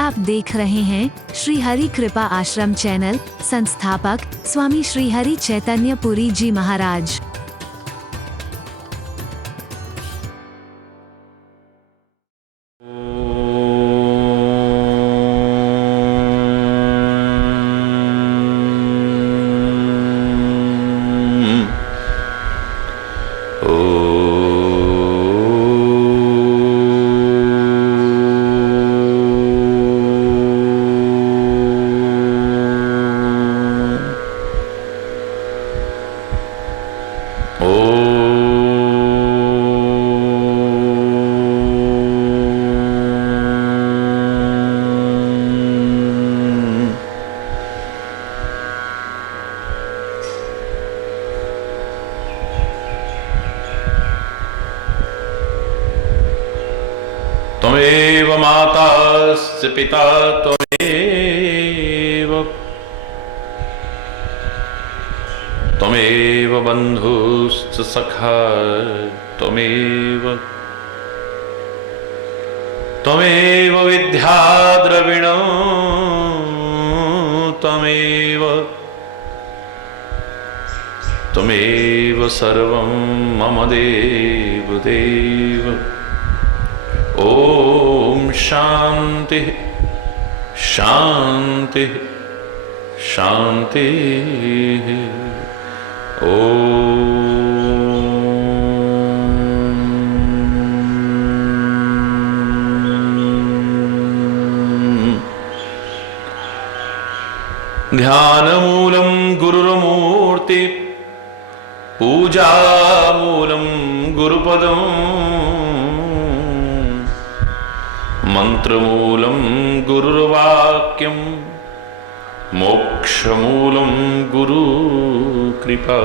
आप देख रहे हैं श्री हरि कृपा आश्रम चैनल। संस्थापक स्वामी श्री हरि चैतन्य पुरी जी महाराज। त्वमेव माताश्च पिता त्वमेव बन्धुश्च सखा त्वमेव विद्या द्रविणो त्वमेव सर्वं मम देव। ओम शांति शांति शांति। ध्यानमूलं गुरुर्मूर्ति पूजामूलं गुरुपदम् मंत्रमूलं गुरुर्वाक्यं मोक्षमूलं गुरुकृपा।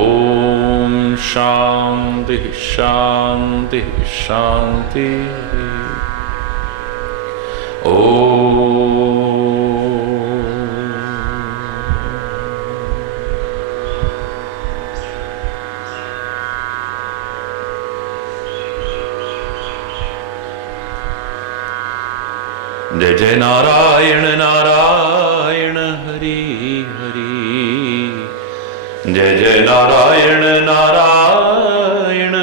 ओम शांति शांति शांति। जय जय नारायण नारायण हरि हरि। जय जय नारायण नारायण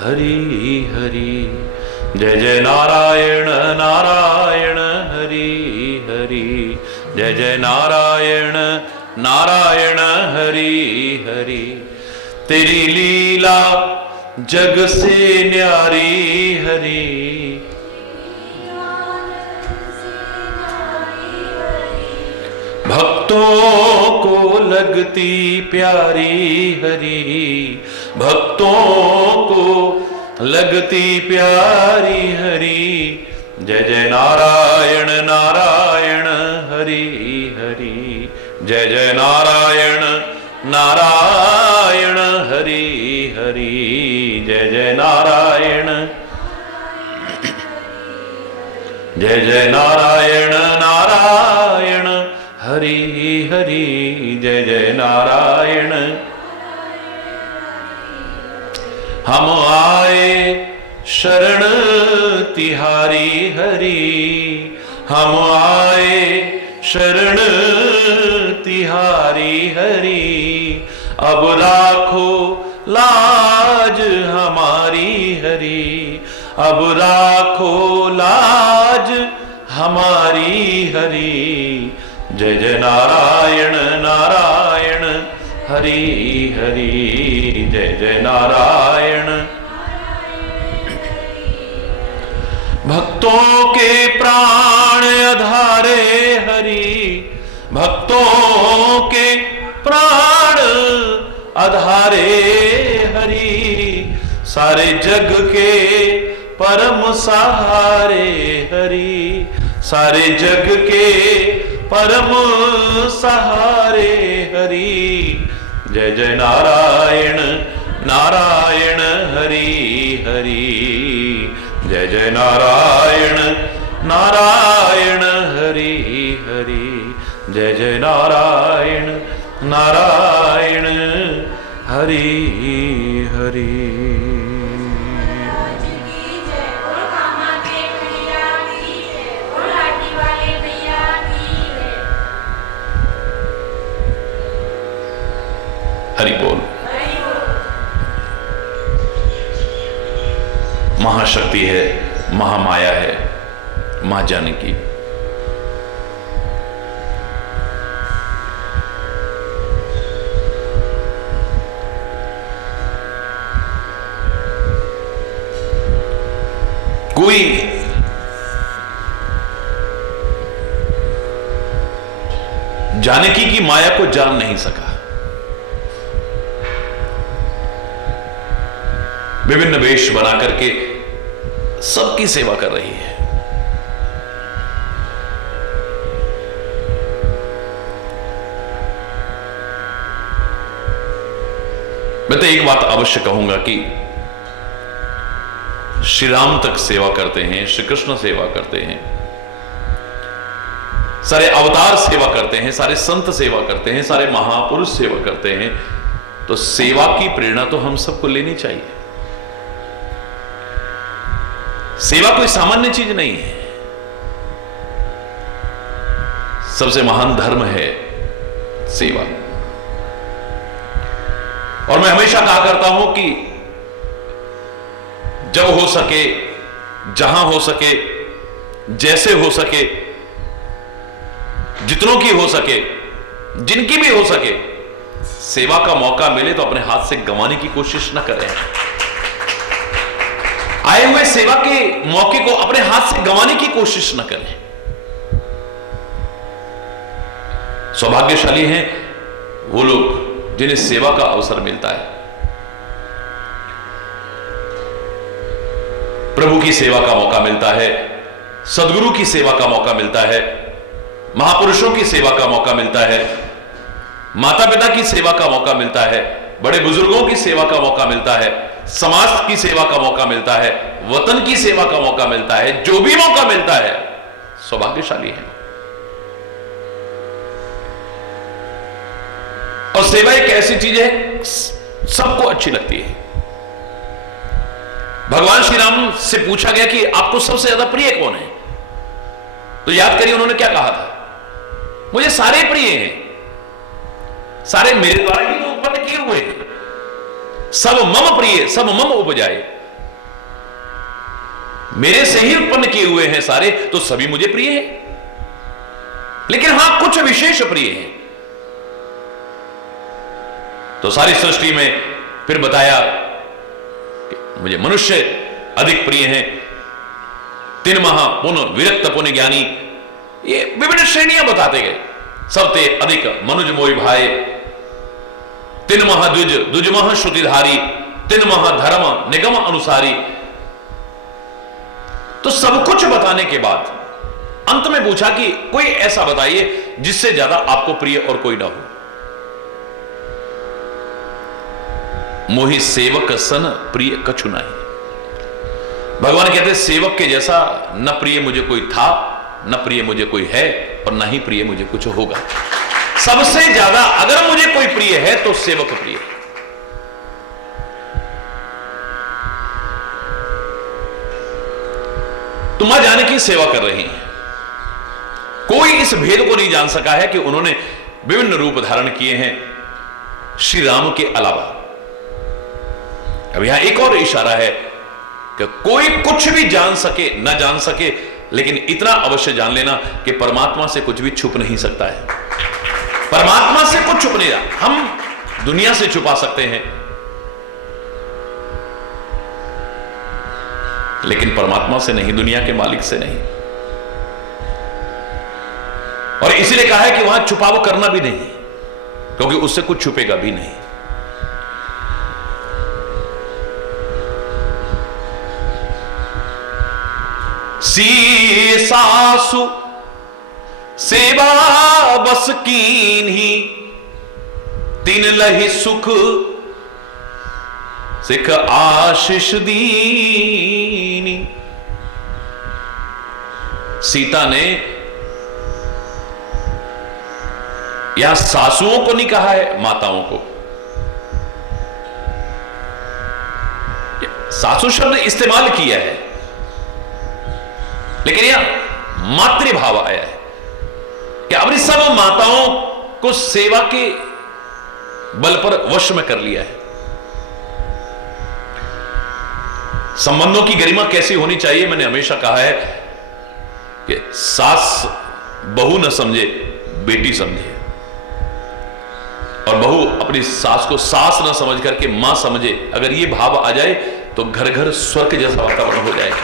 हरि हरि। जय जय नारायण नारायण हरि हरि। जय जय नारायण नारायण हरि हरि। तेरी लीला जग से न्यारी हरि। भक्तों को लगती प्यारी हरि। भक्तों को लगती प्यारी हरि। जय जय नारायण नारायण हरि हरि। जय जय नारायण नारायण हरि हरि। जय जय नारायण जय जय नारायण नारायण हरि हरि। जय जय नारायण। हम आए शरण तिहारी हरि। हम आए शरण तिहारी हरि। अब राखो लाज हमारी हरि। अब राखो लाज हमारी हरि। जय जय नारायण नारायण हरि हरि। जय जय नारायण। भक्तों के प्राण आधारे हरि। भक्तों के प्राण आधारे हरि। सारे जग के परम सहारे हरि। सारे जग के परम सहारे हरि। जय जय नारायण नारायण हरि हरि। जय जय नारायण नारायण हरि हरि। जय जय नारायण नारायण हरि हरि। महाशक्ति है, महामाया है, मां जानकी। कोई जानकी की माया को जान नहीं सका। विभिन्न वेश बना करके सबकी सेवा कर रही है। मैं तो एक बात अवश्य कहूंगा कि श्री राम तक सेवा करते हैं, श्री कृष्ण सेवा करते हैं, सारे अवतार सेवा करते हैं, सारे संत सेवा करते हैं, सारे महापुरुष सेवा करते हैं, तो सेवा की प्रेरणा तो हम सबको लेनी चाहिए। सेवा कोई सामान्य चीज नहीं है, सबसे महान धर्म है सेवा। और मैं हमेशा कहा करता हूं कि जब हो सके, जहां हो सके, जैसे हो सके, जितनों की हो सके, जिनकी भी हो सके, सेवा का मौका मिले तो अपने हाथ से गंवाने की कोशिश न करें। आए हुए सेवा के मौके को अपने हाथ से गंवाने की कोशिश न करें। सौभाग्यशाली हैं वो लोग जिन्हें सेवा का अवसर मिलता है। प्रभु की सेवा का मौका मिलता है, सदगुरु की सेवा का मौका मिलता है, महापुरुषों की सेवा का मौका मिलता है, माता पिता की सेवा का मौका मिलता है, बड़े बुजुर्गों की सेवा का मौका मिलता है, समाज की सेवा का मौका मिलता है, वतन की सेवा का मौका मिलता है। जो भी मौका मिलता है, सौभाग्यशाली है। और सेवा एक ऐसी चीज है सबको अच्छी लगती है। भगवान श्री राम से पूछा गया कि आपको सबसे ज्यादा प्रिय कौन है, तो याद करिए उन्होंने क्या कहा था, मुझे सारे प्रिय हैं, सारे मेरे द्वारा ही तो उत्पन्न किए हुए हैं, सब मम प्रिय, सब मम उपजाए, मेरे से ही उत्पन्न किए हुए हैं सारे, तो सभी मुझे प्रिय हैं। लेकिन हां कुछ विशेष प्रिय हैं। तो सारी सृष्टि में फिर बताया कि मुझे मनुष्य अधिक प्रिय हैं, तीन महा पुनः विरक्त पुण्य ज्ञानी, ये विभिन्न श्रेणियां बताते गए। सबते अधिक मनुज मोहि भाए, तीन महा द्विज द्विज महा श्रुतिधारी, तीन महा धर्म निगम अनुसारी। तो सब कुछ बताने के बाद अंत में पूछा कि कोई ऐसा बताइए जिससे ज्यादा आपको प्रिय और कोई ना हो। मोहि सेवक सन प्रिय कछु नहीं। भगवान कहते सेवक के जैसा न प्रिय मुझे कोई था, न प्रिय मुझे कोई है, और न ही प्रिय मुझे कुछ होगा। सबसे ज्यादा अगर मुझे कोई प्रिय है तो सेवक प्रिय है। तो मां जानकी सेवा कर रही हैं। कोई इस भेद को नहीं जान सका है कि उन्होंने विभिन्न रूप धारण किए हैं श्री राम के अलावा। अब यहां एक और इशारा है कि कोई कुछ भी जान सके न जान सके, लेकिन इतना अवश्य जान लेना कि परमात्मा से कुछ भी छुप नहीं सकता है। परमात्मा से कुछ छुप नहीं रहा। हम दुनिया से छुपा सकते हैं, लेकिन परमात्मा से नहीं, दुनिया के मालिक से नहीं। और इसीलिए कहा है कि वहां छुपाव करना भी नहीं, क्योंकि उससे कुछ छुपेगा भी नहीं। सी सासु सेवा बस कीन्ही, तीन लहि सुख सिख आशीष दीनी। सीता ने यहां सासुओं को नहीं कहा है, माताओं को। सासु शब्द इस्तेमाल किया है, लेकिन यह मातृभाव आया है कि अपनी सब माताओं को सेवा के बल पर वश में कर लिया है। संबंधों की गरिमा कैसी होनी चाहिए? मैंने हमेशा कहा है कि सास बहू न समझे, बेटी समझे, और बहू अपनी सास को सास न समझ करके मां समझे। अगर ये भाव आ जाए तो घर घर स्वर्ग जैसा वातावरण हो जाएगा।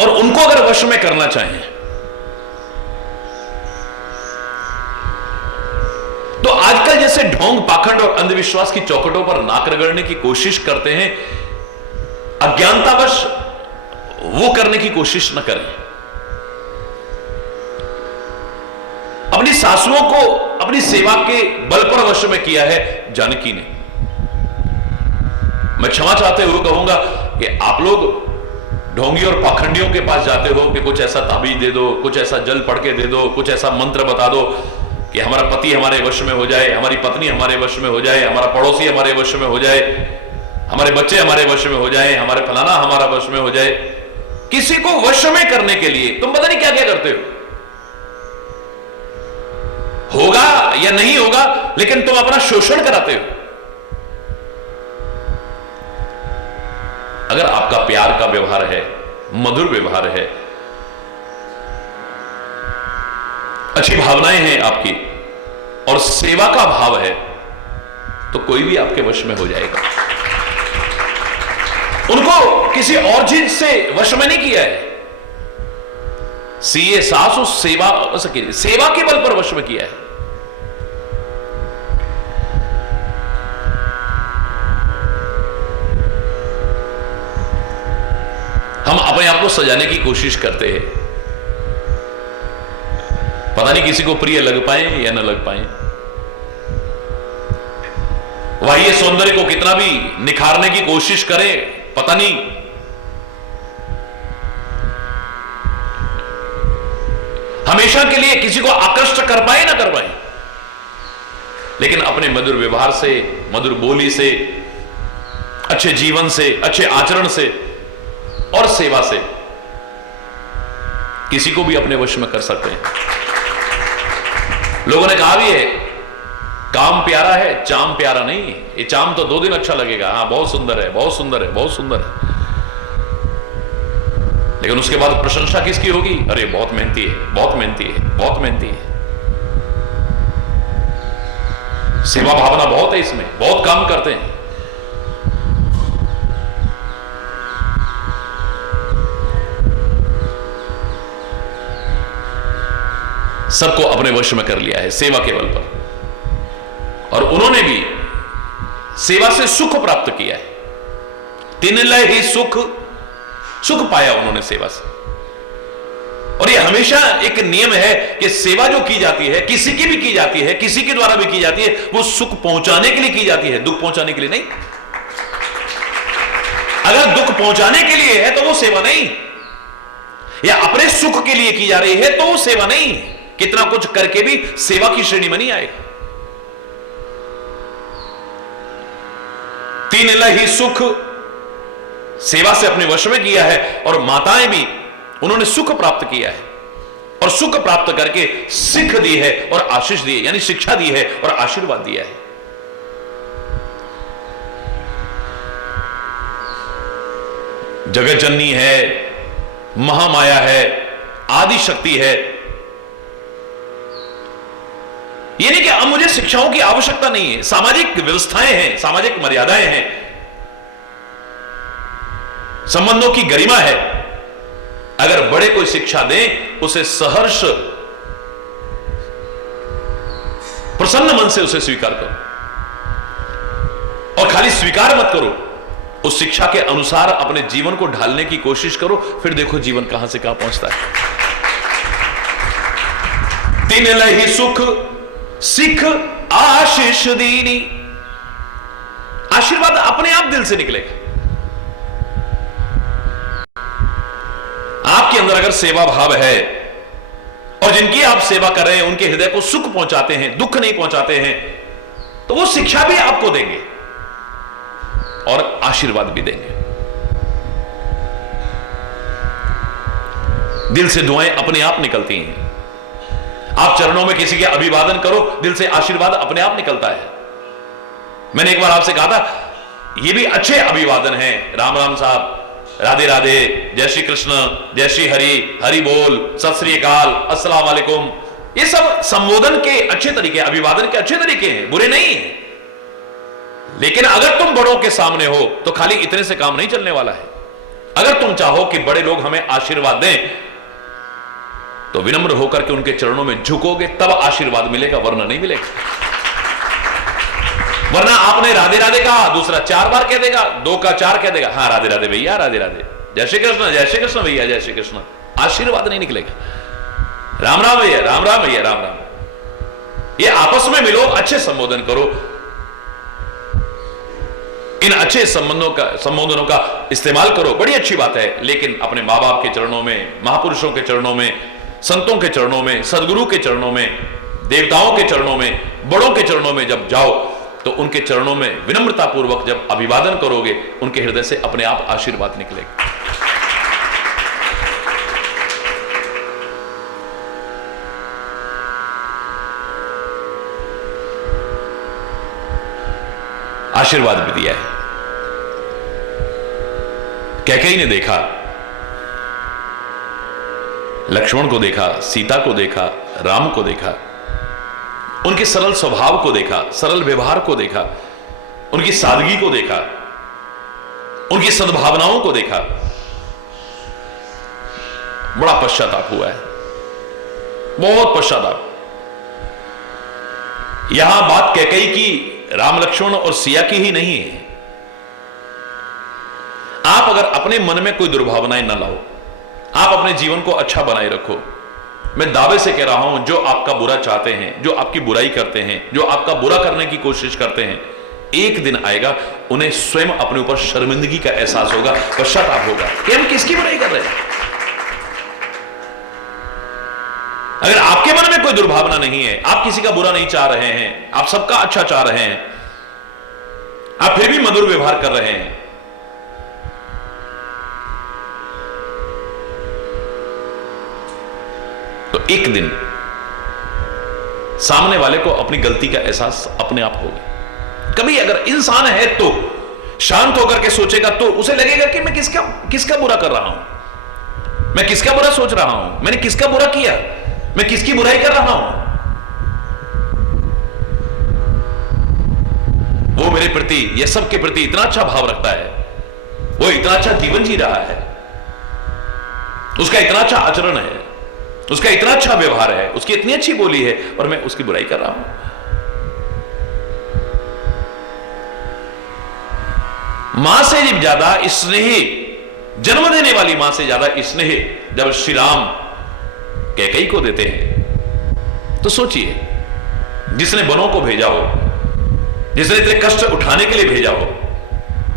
और उनको अगर वश में करना चाहें तो आजकल जैसे ढोंग पाखंड और अंधविश्वास की चौखटों पर नाक रगड़ने की कोशिश करते हैं, अज्ञानतावश वो करने की कोशिश न करें। अपनी सासुओं को अपनी सेवा के बल पर वश में किया है जानकी ने। मैं क्षमा चाहते हुए कहूंगा कि आप लोग ढोंगी और पाखंडियों के पास जाते हो कि कुछ ऐसा ताबीज दे दो, कुछ ऐसा जल पढ़ के दे दो, कुछ ऐसा मंत्र बता दो कि हमारा पति हमारे वश में हो जाए, हमारी पत्नी हमारे वश में हो जाए, हमारा पड़ोसी हमारे वश में हो जाए, हमारे बच्चे हमारे वश में हो जाए, हमारे फलाना हमारा वश में हो जाए। किसी को वश में करने के लिए तुम पता नहीं क्या क्या करते हो। होगा या नहीं होगा, लेकिन तुम अपना शोषण कराते हो। अगर आपका प्यार का व्यवहार है, मधुर व्यवहार है, अच्छी भावनाएं हैं आपकी और सेवा का भाव है, तो कोई भी आपके वश में हो जाएगा। उनको किसी और चीज से वश में नहीं किया है। सीए सास उस सेवा के बल पर वश में किया है। हम अपने आप को सजाने की कोशिश करते हैं, पता नहीं किसी को प्रिय लग पाए या न लग पाए। बाह्य सौंदर्य को कितना भी निखारने की कोशिश करें, पता नहीं हमेशा के लिए किसी को आकृष्ट कर पाए ना कर पाए, लेकिन अपने मधुर व्यवहार से, मधुर बोली से, अच्छे जीवन से, अच्छे आचरण से और सेवा से किसी को भी अपने वश में कर सकते हैं। लोगों ने कहा भी है, काम प्यारा है, चाम प्यारा नहीं। ये चाम तो 2 दिन अच्छा लगेगा, हाँ बहुत सुंदर है, बहुत सुंदर है, बहुत सुंदर है, लेकिन उसके बाद प्रशंसा किसकी होगी? अरे बहुत मेहनती है, बहुत मेहनती है, बहुत मेहनती है। सेवा भावना बहुत है इसमें, बहुत काम करते हैं। सबको अपने वश में कर लिया है सेवा के बल पर, और उन्होंने भी सेवा से सुख प्राप्त किया है। तिन लय ही सुख, सुख पाया उन्होंने सेवा से। और ये हमेशा एक नियम है कि सेवा जो की जाती है, किसी की भी की जाती है, किसी के द्वारा भी की जाती है, वो सुख पहुंचाने के लिए की जाती है, दुख पहुंचाने के लिए नहीं। अगर दुख पहुंचाने के लिए है तो वो सेवा नहीं, या अपने सुख के लिए की जा रही है तो वो सेवा नहीं। कितना कुछ करके भी सेवा की श्रेणी में नहीं आएगा। तीन लय ही सुख, सेवा से अपने वश में किया है, और माताएं भी उन्होंने सुख प्राप्त किया है, और सुख प्राप्त करके सीख दी है और आशीष दी है, यानी शिक्षा दी है और आशीर्वाद दिया है। जगत जननी है, महामाया है, आदि शक्ति है। ये नहीं कि अब मुझे शिक्षाओं की आवश्यकता नहीं है, सामाजिक व्यवस्थाएं हैं, सामाजिक मर्यादाएं हैं, संबंधों की गरिमा है। अगर बड़े कोई शिक्षा दें, उसे सहर्ष प्रसन्न मन से उसे स्वीकार करो, और खाली स्वीकार मत करो, उस शिक्षा के अनुसार अपने जीवन को ढालने की कोशिश करो। फिर देखो जीवन कहां से कहां पहुंचता है। तीन लय ही सुख, सिख आशीष दीनी। आशीर्वाद अपने आप दिल से निकलेगा। आपके अंदर अगर सेवा भाव है, और जिनकी आप सेवा कर रहे हैं उनके हृदय को सुख पहुंचाते हैं, दुख नहीं पहुंचाते हैं, तो वो शिक्षा भी आपको देंगे और आशीर्वाद भी देंगे। दिल से दुआएं अपने आप निकलती हैं। आप चरणों में किसी के अभिवादन करो, दिल से आशीर्वाद अपने आप निकलता है। मैंने एक बार आपसे कहा था, ये भी अच्छे अभिवादन हैं, राम राम साहब, राधे राधे, जय श्री कृष्ण, जय श्री हरि, हरि बोल, सत श्री अकाल, अस्सलाम वालेकुम, ये सब संबोधन के अच्छे तरीके, अभिवादन के अच्छे तरीके हैं, बुरे नहीं हैं। लेकिन अगर तुम बड़ों के सामने हो तो खाली इतने से काम नहीं चलने वाला है। अगर तुम चाहो कि बड़े लोग हमें आशीर्वाद दें तो विनम्र होकर के उनके चरणों में झुकोगे, तब आशीर्वाद मिलेगा, वरना नहीं मिलेगा। वरना आपने राधे राधे कहा, दूसरा 4 बार कह देगा, 2 का 4 कह देगा, हाँ राधे राधे भैया, राधे राधे, जय श्री कृष्ण भैया, जय श्री कृष्ण, आशीर्वाद नहीं निकलेगा। राम राम भैया, राम राम भैया, राम राम। ये आपस में मिलो, अच्छे संबोधन करो, इन अच्छे संबोधनों का इस्तेमाल करो, बड़ी अच्छी बात है। लेकिन अपने माँ बाप के चरणों में, महापुरुषों के चरणों में, संतों के चरणों में, सदगुरु के चरणों में, देवताओं के चरणों में, बड़ों के चरणों में जब जाओ तो उनके चरणों में विनम्रता पूर्वक जब अभिवादन करोगे, उनके हृदय से अपने आप आशीर्वाद निकलेगा। आशीर्वाद भी दिया है। कैकेयी ने देखा, लक्ष्मण को देखा, सीता को देखा, राम को देखा, उनके सरल स्वभाव को देखा, सरल व्यवहार को देखा, उनकी सादगी को देखा, उनकी सद्भावनाओं को देखा, बड़ा पश्चाताप हुआ है, बहुत पश्चाताप। यहां बात कैकेयी की, राम लक्ष्मण और सिया की ही नहीं है। आप अगर अपने मन में कोई दुर्भावनाएं न लाओ, आप अपने जीवन को अच्छा बनाए रखो। मैं दावे से कह रहा हूं, जो आपका बुरा चाहते हैं, जो आपकी बुराई करते हैं, जो आपका बुरा करने की कोशिश करते हैं, एक दिन आएगा उन्हें स्वयं अपने ऊपर शर्मिंदगी का एहसास होगा, पश्चाताप होगा कि हम किसकी बुराई कर रहे हैं। अगर आपके मन में कोई दुर्भावना नहीं है, आप किसी का बुरा नहीं चाह रहे हैं, आप सबका अच्छा चाह रहे हैं, आप फिर भी मधुर व्यवहार कर रहे हैं, तो एक दिन सामने वाले को अपनी गलती का एहसास अपने आप होगा। कभी अगर इंसान है तो शांत होकर के सोचेगा तो उसे लगेगा कि मैं किसका बुरा कर रहा हूं, मैं किसका बुरा सोच रहा हूं, मैंने किसका बुरा किया, मैं किसकी बुराई कर रहा हूं। वो मेरे प्रति या सबके प्रति इतना अच्छा भाव रखता है, वो इतना अच्छा जीवन जी रहा है, उसका इतना अच्छा आचरण है, उसका इतना अच्छा व्यवहार है, उसकी इतनी अच्छी बोली है, और मैं उसकी बुराई कर रहा हूं। मां से ज्यादा स्नेही, जन्म देने वाली मां से ज्यादा स्नेह जब श्री राम कैकेयी को देते हैं, तो सोचिए, जिसने वनों को भेजा हो, जिसने इतने कष्ट उठाने के लिए भेजा हो,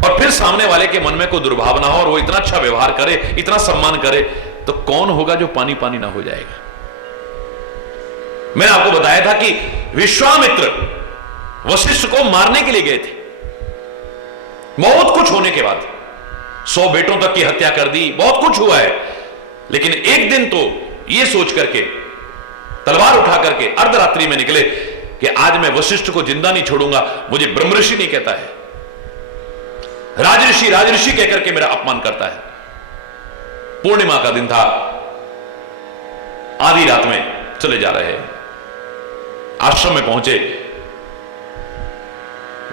और फिर सामने वाले के मन में कोई दुर्भावना हो और वो इतना अच्छा व्यवहार करे, इतना सम्मान करे, तो कौन होगा जो पानी पानी ना हो जाएगा। मैंने आपको बताया था कि विश्वामित्र वशिष्ठ को मारने के लिए गए थे, बहुत कुछ होने के बाद 100 बेटों तक की हत्या कर दी, बहुत कुछ हुआ है, लेकिन एक दिन तो ये सोच करके तलवार उठा करके अर्धरात्रि में निकले कि आज मैं वशिष्ठ को जिंदा नहीं छोड़ूंगा। मुझे ब्रह्मऋषि नहीं कहता है, राजऋषि राजऋषि कहकर के मेरा अपमान करता है। पूर्णिमा का दिन था, आधी रात में चले जा रहे हैं, आश्रम में पहुंचे,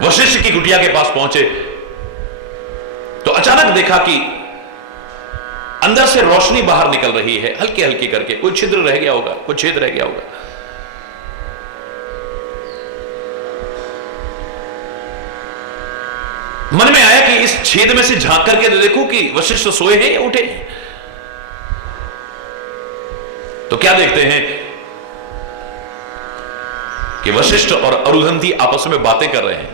वशिष्ठ की कुटिया के पास पहुंचे तो अचानक देखा कि अंदर से रोशनी बाहर निकल रही है, हल्की हल्की करके, कोई छिद्र रह गया होगा, कोई छेद रह गया होगा। मन में आया कि इस छेद में से झांक करके तो देखो कि वशिष्ठ सोए हैं या उठे हैं। तो क्या देखते हैं कि वशिष्ठ और अरुंधति आपस में बातें कर रहे हैं,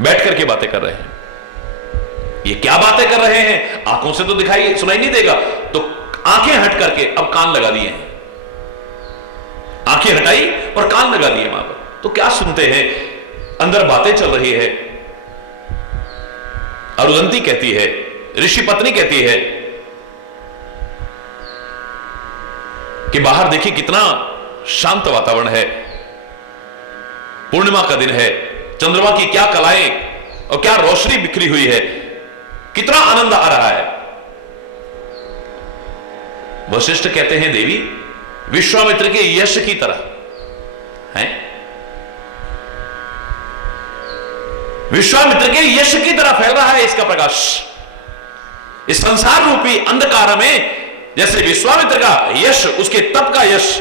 बैठ करके बातें कर रहे हैं। ये क्या बातें कर रहे हैं, आंखों से तो दिखाई सुनाई नहीं देगा, तो आंखें हट करके अब कान लगा दिए हैं, आंखें हटाई और कान लगा दिए वहां पर। तो क्या सुनते हैं, अंदर बातें चल रही है। अरुंधति कहती है, ऋषि पत्नी कहती है कि बाहर देखिए कितना शांत वातावरण है, पूर्णिमा का दिन है, चंद्रमा की क्या कलाएं और क्या रोशनी बिखरी हुई है, कितना आनंद आ रहा है। वशिष्ठ कहते हैं देवी विश्वामित्र के यश की तरह है, विश्वामित्र के यश की तरह फैल रहा है इसका प्रकाश इस संसार रूपी अंधकार में। जैसे विश्वामित्र का यश, उसके तप का यश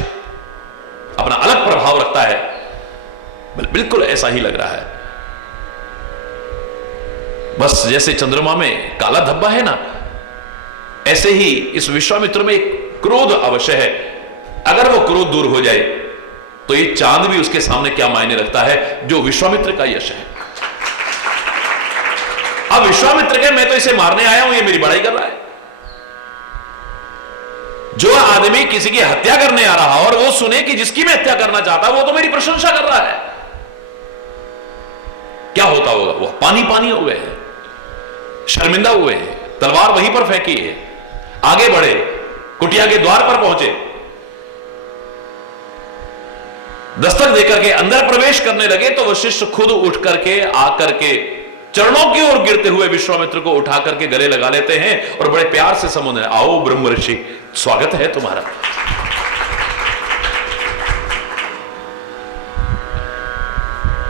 अपना अलग प्रभाव रखता है, बिल्कुल ऐसा ही लग रहा है। बस जैसे चंद्रमा में काला धब्बा है ना, ऐसे ही इस विश्वामित्र में एक क्रोध अवश्य है। अगर वो क्रोध दूर हो जाए तो ये चांद भी उसके सामने क्या मायने रखता है, जो विश्वामित्र का यश है। अब विश्वामित्र के मैं तो इसे मारने आया हूं, ये मेरी बड़ाई कर रहा है। जो आदमी किसी की हत्या करने आ रहा और वो सुने कि जिसकी मैं हत्या करना चाहता, वो तो मेरी प्रशंसा कर रहा है, क्या होता होगा? वो पानी पानी हो गए हैं, शर्मिंदा हुए हैं, तलवार वहीं पर फेंकी है, आगे बढ़े, कुटिया के द्वार पर पहुंचे, दस्तक देकर के अंदर प्रवेश करने लगे तो वशिष्ठ खुद उठ करके आकर के चरणों की ओर गिरते हुए विश्वामित्र को उठा करके गले लगा लेते हैं और बड़े प्यार से संबोधन, आओ ब्रह्म ऋषि, स्वागत है तुम्हारा।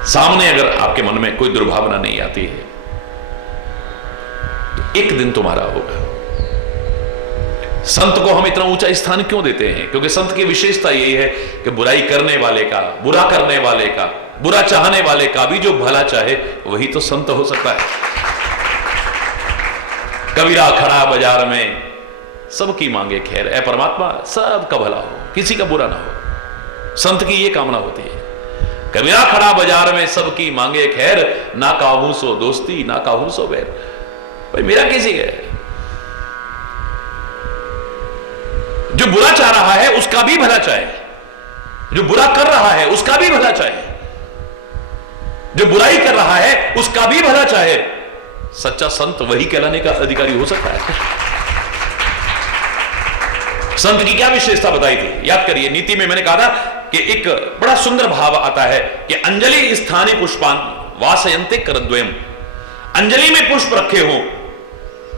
सामने अगर आपके मन में कोई दुर्भावना नहीं आती है तो एक दिन तुम्हारा होगा। संत को हम इतना ऊंचा स्थान क्यों देते हैं? क्योंकि संत की विशेषता यही है कि बुराई करने वाले का, बुरा करने वाले का, बुरा चाहने वाले का भी जो भला चाहे वही तो संत हो सकता है। कबीरा खड़ा बाजार में सबकी मांगे खैर, ऐ परमात्मा सबका भला हो, किसी का बुरा ना हो। संत की यह कामना होती है। कबीरा खड़ा बाजार में सबकी मांगे खैर, ना काहू सो दोस्ती ना काहू सो बैर। भाई मेरा किसी है, जो बुरा चाह रहा है उसका भी भला चाहे, जो बुरा कर रहा है उसका भी भला चाहे, जो बुराई कर रहा है उसका भी भला चाहे। सच्चा संत वही कहलाने का अधिकारी हो सकता है। संत की क्या विशेषता बताई थी, याद करिए। नीति में मैंने कहा था कि एक बड़ा सुंदर भाव आता है कि अंजलि स्थाने पुष्पान वासयन्ते करद्वयम। अंजलि में पुष्प रखे हो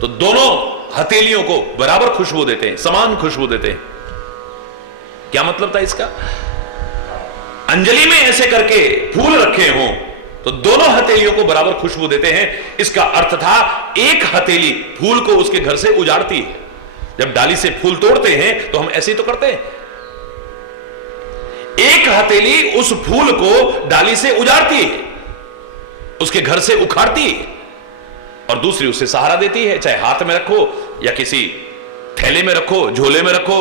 तो दोनों हथेलियों को बराबर खुशबू देते हैं, समान खुशबू देते हैं। क्या मतलब था इसका? अंजलि में ऐसे करके फूल रखे हो तो दोनों हथेलियों को बराबर खुशबू देते हैं। इसका अर्थ था एक हथेली फूल को उसके घर से उजाड़ती है। जब डाली से फूल तोड़ते हैं तो हम ऐसे ही तो करते हैं। एक हथेली उस फूल को डाली से उजाड़ती है, उसके घर से उखाड़ती है, और दूसरी उसे सहारा देती है। चाहे हाथ में रखो या किसी थैले में रखो, झोले में रखो,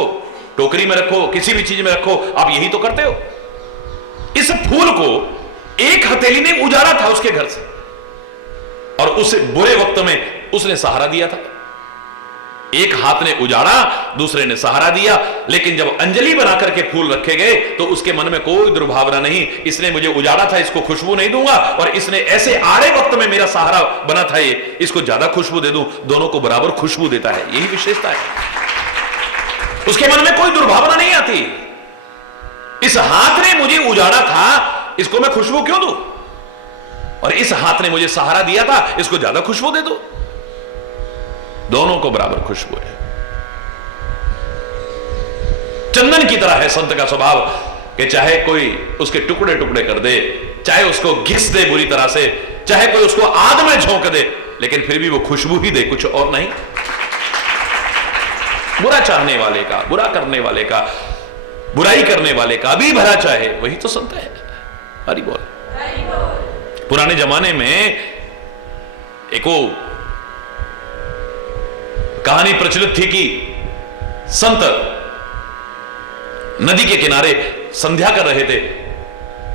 टोकरी में रखो, किसी भी चीज में रखो, आप यही तो करते हो। इस फूल को एक हथेली ने उजाड़ा था उसके घर से, और उस बुरे वक्त में उसने सहारा दिया था। एक हाथ ने उजाड़ा, दूसरे ने सहारा दिया। लेकिन जब अंजलि बनाकर के फूल रखे गए तो उसके मन में कोई दुर्भावना नहीं, इसने मुझे उजाड़ा था, इसको खुशबू नहीं दूंगा, और इसने ऐसे आड़े वक्त में मेरा सहारा बना था, ये इसको ज्यादा खुशबू दे दूं। दोनों को बराबर खुशबू देता है, यही विशेषता है। उसके मन में कोई दुर्भावना नहीं आती। इस हाथ ने मुझे उजाड़ा था, इसको मैं खुशबू क्यों दूं, और इस हाथ ने मुझे सहारा दिया था, इसको ज्यादा खुशबू दे दो। दोनों को बराबर खुशबू है। चंदन की तरह है संत का स्वभाव कि चाहे कोई उसके टुकड़े टुकड़े कर दे, चाहे उसको घिस दे बुरी तरह से, चाहे कोई उसको आग में झोंक दे, लेकिन फिर भी वो खुशबू ही दे, कुछ और नहीं। बुरा चाहने वाले का, बुरा करने वाले का, बुराई करने वाले का भी भला चाहे, वही तो संत है। हरि बोल। पुराने जमाने में एक वो कहानी प्रचलित थी कि संत नदी के किनारे संध्या कर रहे थे।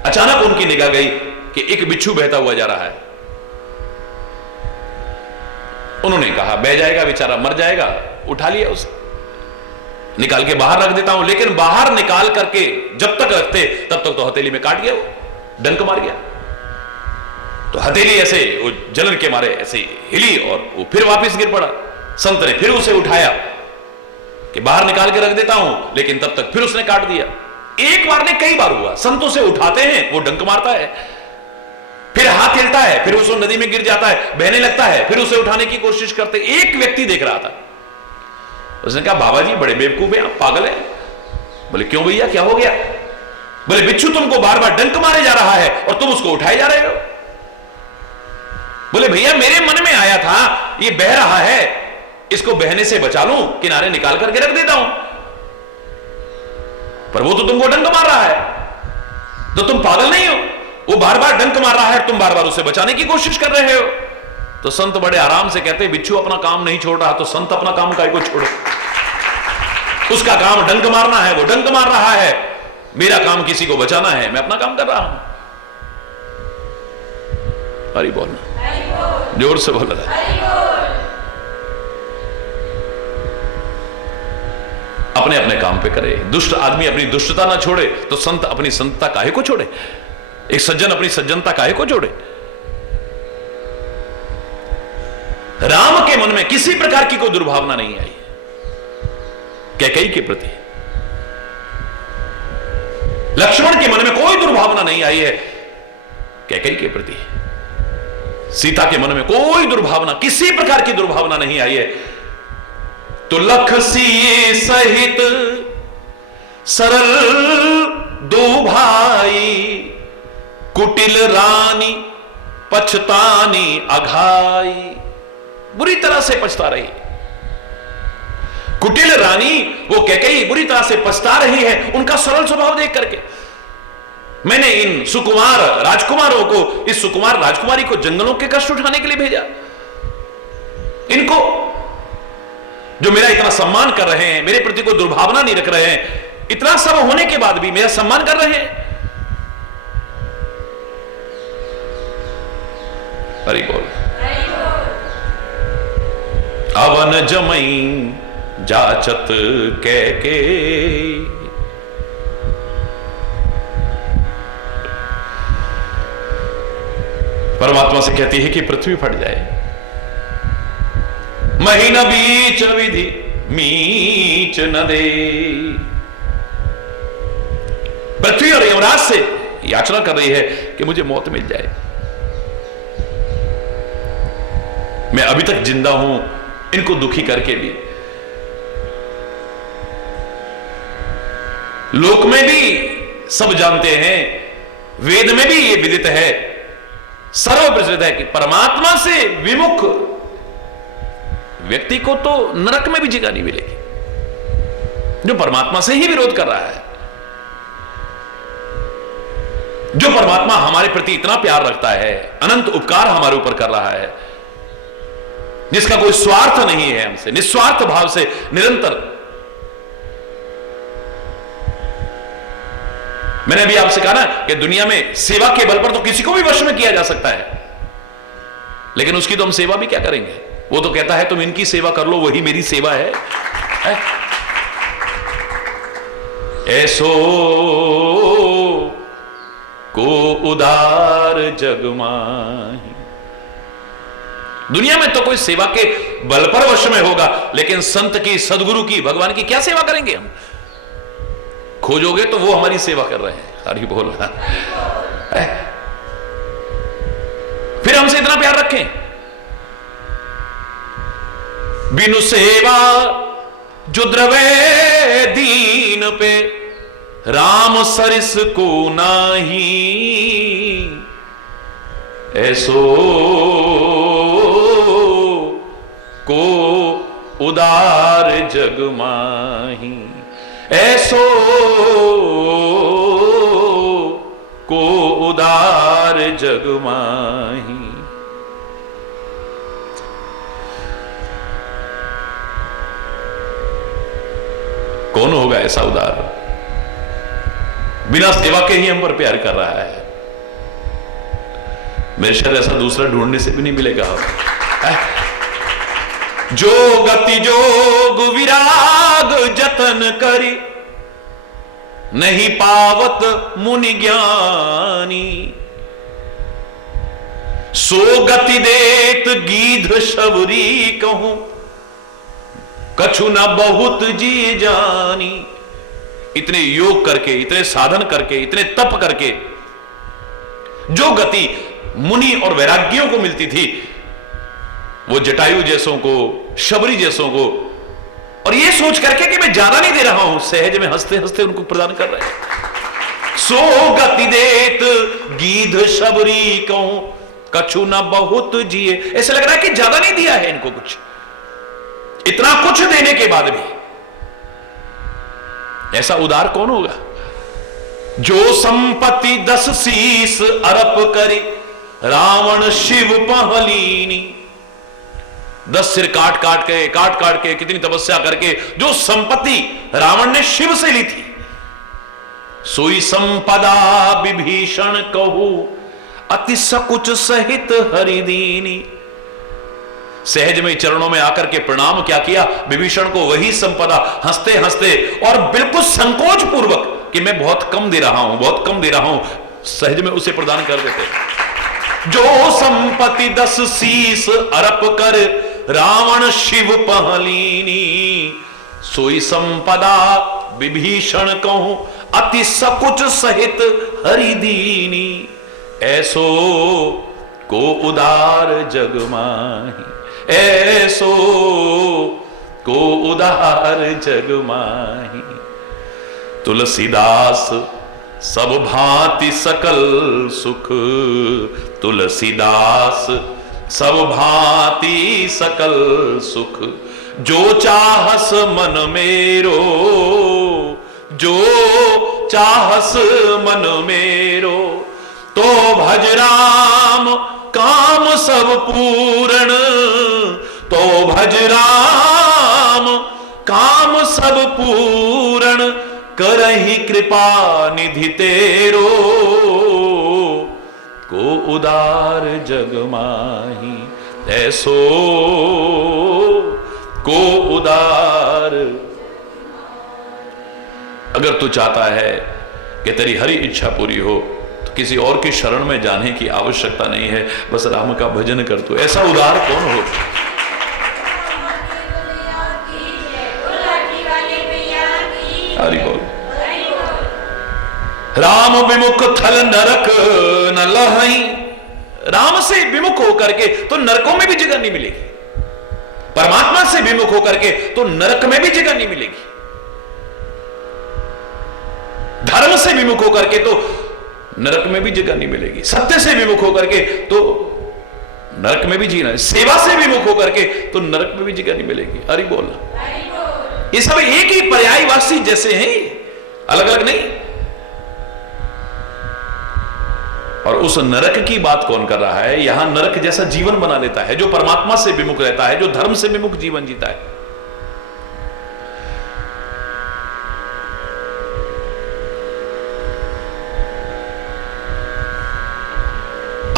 अचानक उनकी निगाह गई कि एक बिच्छू बहता हुआ जा रहा है। उन्होंने कहा बह जाएगा बेचारा, मर जाएगा, उठा लिया उसे, निकाल के बाहर रख देता हूं। लेकिन बाहर निकाल करके जब तक रखते तब तक तो हथेली में काट गया, वो डंक मार गया। तो हथेली ऐसे वो जलन के मारे ऐसे हिली और वो फिर वापस गिर पड़ा। संत ने फिर उसे उठाया, कि बाहर निकाल के रख देता हूं, लेकिन तब तक फिर उसने काट दिया। एक बार ने कई बार हुआ, संतों से उठाते हैं, वो डंक मारता है, फिर हाथ हिलता है, फिर उस नदी में गिर जाता है, बहने लगता है, फिर उसे उठाने की कोशिश करते। एक व्यक्ति देख रहा था, उसने कहा बाबा जी बड़े बेवकूफ हैं, आप पागल हैं। बोले क्यों भैया, क्या हो गया? बोले बिच्छू तुमको बार बार डंक मारे जा रहा है और तुम उसको उठाए जा रहे हो। बोले भैया मेरे मन में आया था ये बह रहा है, इसको बहने से बचा लूं, किनारे निकाल करके रख देता हूं, पर वो तो तुमको डंक मार रहा है, तो तुम पागल नहीं हो? वो बार बार डंक मार रहा है, तुम बार बार उसे बचाने की कोशिश कर रहे हो। तो संत बड़े आराम से कहते बिच्छू अपना काम नहीं छोड़ रहा, तो संत अपना काम काहे को छोड़े? उसका काम डंक मारना है, वो डंक मार रहा है, मेरा काम किसी को बचाना है, मैं अपना काम कर रहा हूं। हरि बोलना, जोर से बोल रहा है। अपने अपने काम पे करे। दुष्ट आदमी अपनी दुष्टता ना छोड़े तो संत अपनी संतता काहे को छोड़े? एक सज्जन अपनी सज्जनता काहे को छोड़े? राम के मन में किसी प्रकार की कोई दुर्भावना नहीं आई कैकेयी के प्रति। लक्ष्मण के मन में कोई दुर्भावना नहीं आई है कैकेयी के प्रति। सीता के मन में कोई दुर्भावना, किसी प्रकार की दुर्भावना नहीं आई है। तो लख सिए सहित सरल दो भाई, कुटिल रानी पछतानी अघाई। बुरी तरह से पछता रही कुटिल रानी, वो कैकेयी बुरी तरह से पछता रही है उनका सरल स्वभाव देख करके। मैंने इन सुकुमार राजकुमारों को, इस सुकुमार राजकुमारी को जंगलों के कष्ट उठाने के लिए भेजा। इनको जो मेरा इतना सम्मान कर रहे हैं, मेरे प्रति कोई दुर्भावना नहीं रख रहे हैं, इतना सब होने के बाद भी मेरा सम्मान कर रहे हैं। हरि बोल। अवन जमई जाचत कैकेयी, परमात्मा से कहती है कि पृथ्वी फट जाए। महीना बीच विधि मीच न दे। पृथ्वी और यमराज से याचना कर रही है कि मुझे मौत मिल जाए। मैं अभी तक जिंदा हूं, इनको दुखी करके भी। लोक में भी सब जानते हैं, वेद में भी ये विदित है, सर्वप्रसिद्ध है कि परमात्मा से विमुख व्यक्ति को तो नरक में भी जगह नहीं मिलेगी। जो परमात्मा से ही विरोध कर रहा है, जो परमात्मा हमारे प्रति इतना प्यार रखता है, अनंत उपकार हमारे ऊपर कर रहा है, जिसका कोई स्वार्थ नहीं है, हमसे निस्वार्थ भाव से निरंतर। मैंने अभी आपसे कहा ना कि दुनिया में सेवा के बल पर तो किसी को भी वश में किया जा सकता है, लेकिन उसकी तो हम सेवा भी क्या करेंगे? वो तो कहता है तुम इनकी सेवा कर लो, वही मेरी सेवा है। ऐसो को उदार जग माही। दुनिया में तो कोई सेवा के बल पर वश में होगा, लेकिन संत की, सदगुरु की, भगवान की क्या सेवा करेंगे हम? खोजोगे तो वो हमारी सेवा कर रहे हैं। हरि बोल। फिर हमसे इतना प्यार रखें। बिनु सेवा जो द्रवे दीन पे, राम सरिस को नाही। ऐसो को उदार जग माही। ऐसो को उदार जग माही। कौन होगा ऐसा उदार? बिना सेवा के ही हम पर प्यार कर रहा है। मेरे शायद ऐसा दूसरा ढूंढने से भी नहीं मिलेगा। जो गति जोग विराग जतन करी, नहीं पावत मुनि ज्ञानी। सो गति देत गीध शबरी कहूं, कछु न बहुत जी जानी। इतने योग करके, इतने साधन करके, इतने तप करके जो गति मुनि और वैराग्यों को मिलती थी, वो जटायु जैसों को, शबरी जैसों को, और ये सोच करके कि मैं ज्यादा नहीं दे रहा हूं, सहज में हंसते हंसते उनको प्रदान कर रहे हैं। सो गति देत गीध शबरी कहूं, कछु न बहुत जिए। ऐसा लग रहा है कि ज्यादा नहीं दिया है इनको कुछ। इतना कुछ देने के बाद भी ऐसा उदार कौन होगा? जो संपत्ति 10 शीस अरप करी, रावण शिव पहलीनी। 10 सिर काट काट के कितनी तपस्या करके जो संपत्ति रावण ने शिव से ली थी, सोई संपदा विभीषण कहू, अति सकुच सहित हरिदीनी। सहज में चरणों में आकर के प्रणाम क्या किया विभीषण को, वही संपदा हंसते हंसते और बिल्कुल संकोच पूर्वक कि मैं बहुत कम दे रहा हूं, बहुत कम दे रहा हूं, सहज में उसे प्रदान कर देते। जो संपत्ति 10 शीस अरप कर, रावण शिव पहलीनी। सोई संपदा विभीषण कहूं, अति सकुच सहित हरिदीनी। ऐसो को उदार जग माही, ऐसो को उदार जग माही। तुलसीदास सब भांति सकल सुख, तुलसीदास सब भांति सकल सुख। जो चाहस मन मेरो, जो चाहस मन मेरो, तो भज राम काम सब पूर्ण, तो भज राम काम सब पूर्ण। करहि कृपा निधि तेरो, को उदार जग माही। ऐसो को उदार। अगर तू चाहता है कि तेरी हरी इच्छा पूरी हो तो किसी और की शरण में जाने की आवश्यकता नहीं है, बस राम का भजन कर तू। ऐसा उदार कौन हो? हरि बोल। राम विमुख थल नरक न लहई। राम से विमुख होकर के तो नरकों में भी जगह नहीं मिलेगी, परमात्मा से विमुख होकर के तो नरक में भी जगह नहीं मिलेगी, धर्म से विमुख होकर के तो नरक में भी जगह नहीं मिलेगी, सत्य से विमुख होकर के तो नरक में भी जीना, सेवा से विमुख होकर के तो नरक में भी जगह नहीं मिलेगी। हरि बोल। ये सब एक ही पर्यायवासी जैसे हैं, अलग अलग नहीं। और उस नरक की बात कौन कर रहा है? यहां नरक जैसा जीवन बना लेता है जो परमात्मा से विमुख रहता है, जो धर्म से विमुख जीवन जीता है।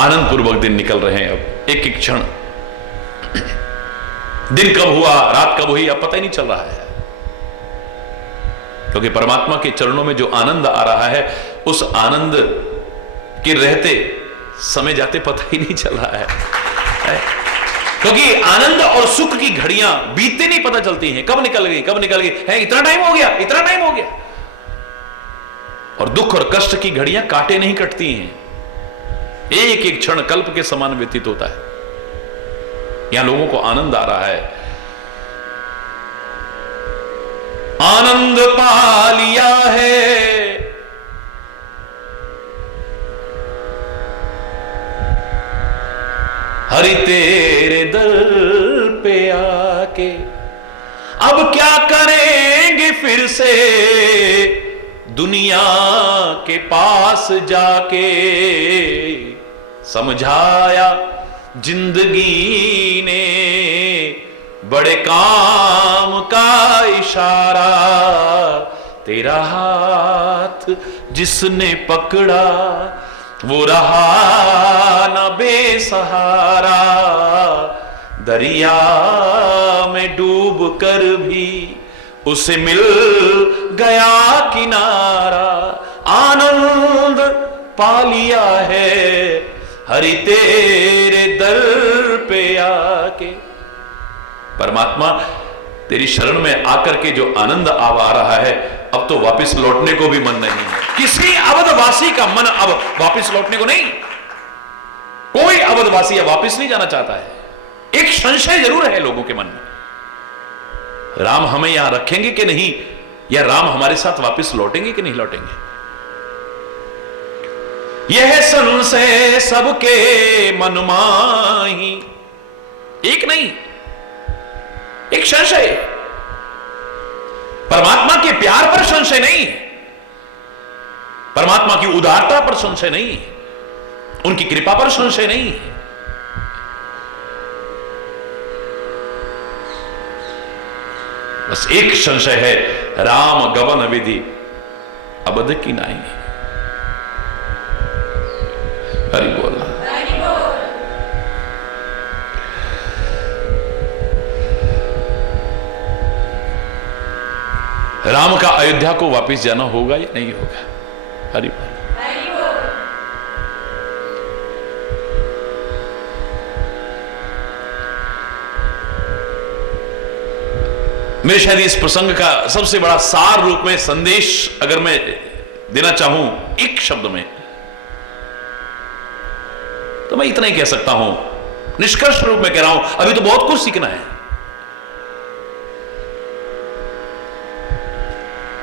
आनंद पूर्वक दिन निकल रहे हैं। अब एक एक क्षण, दिन कब हुआ, रात कब हुई, अब पता ही नहीं चल रहा है, क्योंकि परमात्मा के चरणों में जो आनंद आ रहा है, उस आनंद के रहते समय जाते पता ही नहीं चल रहा है। क्योंकि आनंद और सुख की घड़ियां बीतते नहीं पता चलती हैं, कब निकल गई, कब निकल गई है, इतना टाइम हो गया, इतना टाइम हो गया। और दुख और कष्ट की घड़ियां कांटे नहीं कटती हैं, एक एक क्षण कल्प के समान व्यतीत होता है। यहां लोगों को आनंद आ रहा है, आनंद पा लिया है, हरि तेरे दर पे आके। अब क्या करेंगे फिर से दुनिया के पास जाके, समझाया जिंदगी ने बड़े काम का इशारा, तेरा हाथ जिसने पकड़ा वो रहा न बेसहारा, दरिया में डूब कर भी उसे मिल गया किनारा, आनंद पा लिया है हरि तेरे दर पे आके। परमात्मा तेरी शरण में आकर के जो आनंद आ रहा है, अब तो वापस लौटने को भी मन नहीं है। किसी अवधवासी का मन अब वापस लौटने को नहीं, कोई अवधवासी अब वापस नहीं जाना चाहता है। एक संशय जरूर है लोगों के मन में, राम हमें यहां रखेंगे कि नहीं, या राम हमारे साथ वापस लौटेंगे कि नहीं लौटेंगे। यह संशय सबके मन माही, एक नहीं, एक संशय। परमात्मा के प्यार पर संशय नहीं, परमात्मा की उदारता पर संशय नहीं, उनकी कृपा पर संशय नहीं। बस एक संशय है, राम गवन विधि अबध की नाई। हरि बोल। राम का अयोध्या को वापस जाना होगा या नहीं होगा? हरि बोल। मेरे शायद इस प्रसंग का सबसे बड़ा सार रूप में संदेश अगर मैं देना चाहूं एक शब्द में, तो मैं इतना ही कह सकता हूं, निष्कर्ष रूप में कह रहा हूं, अभी तो बहुत कुछ सीखना है।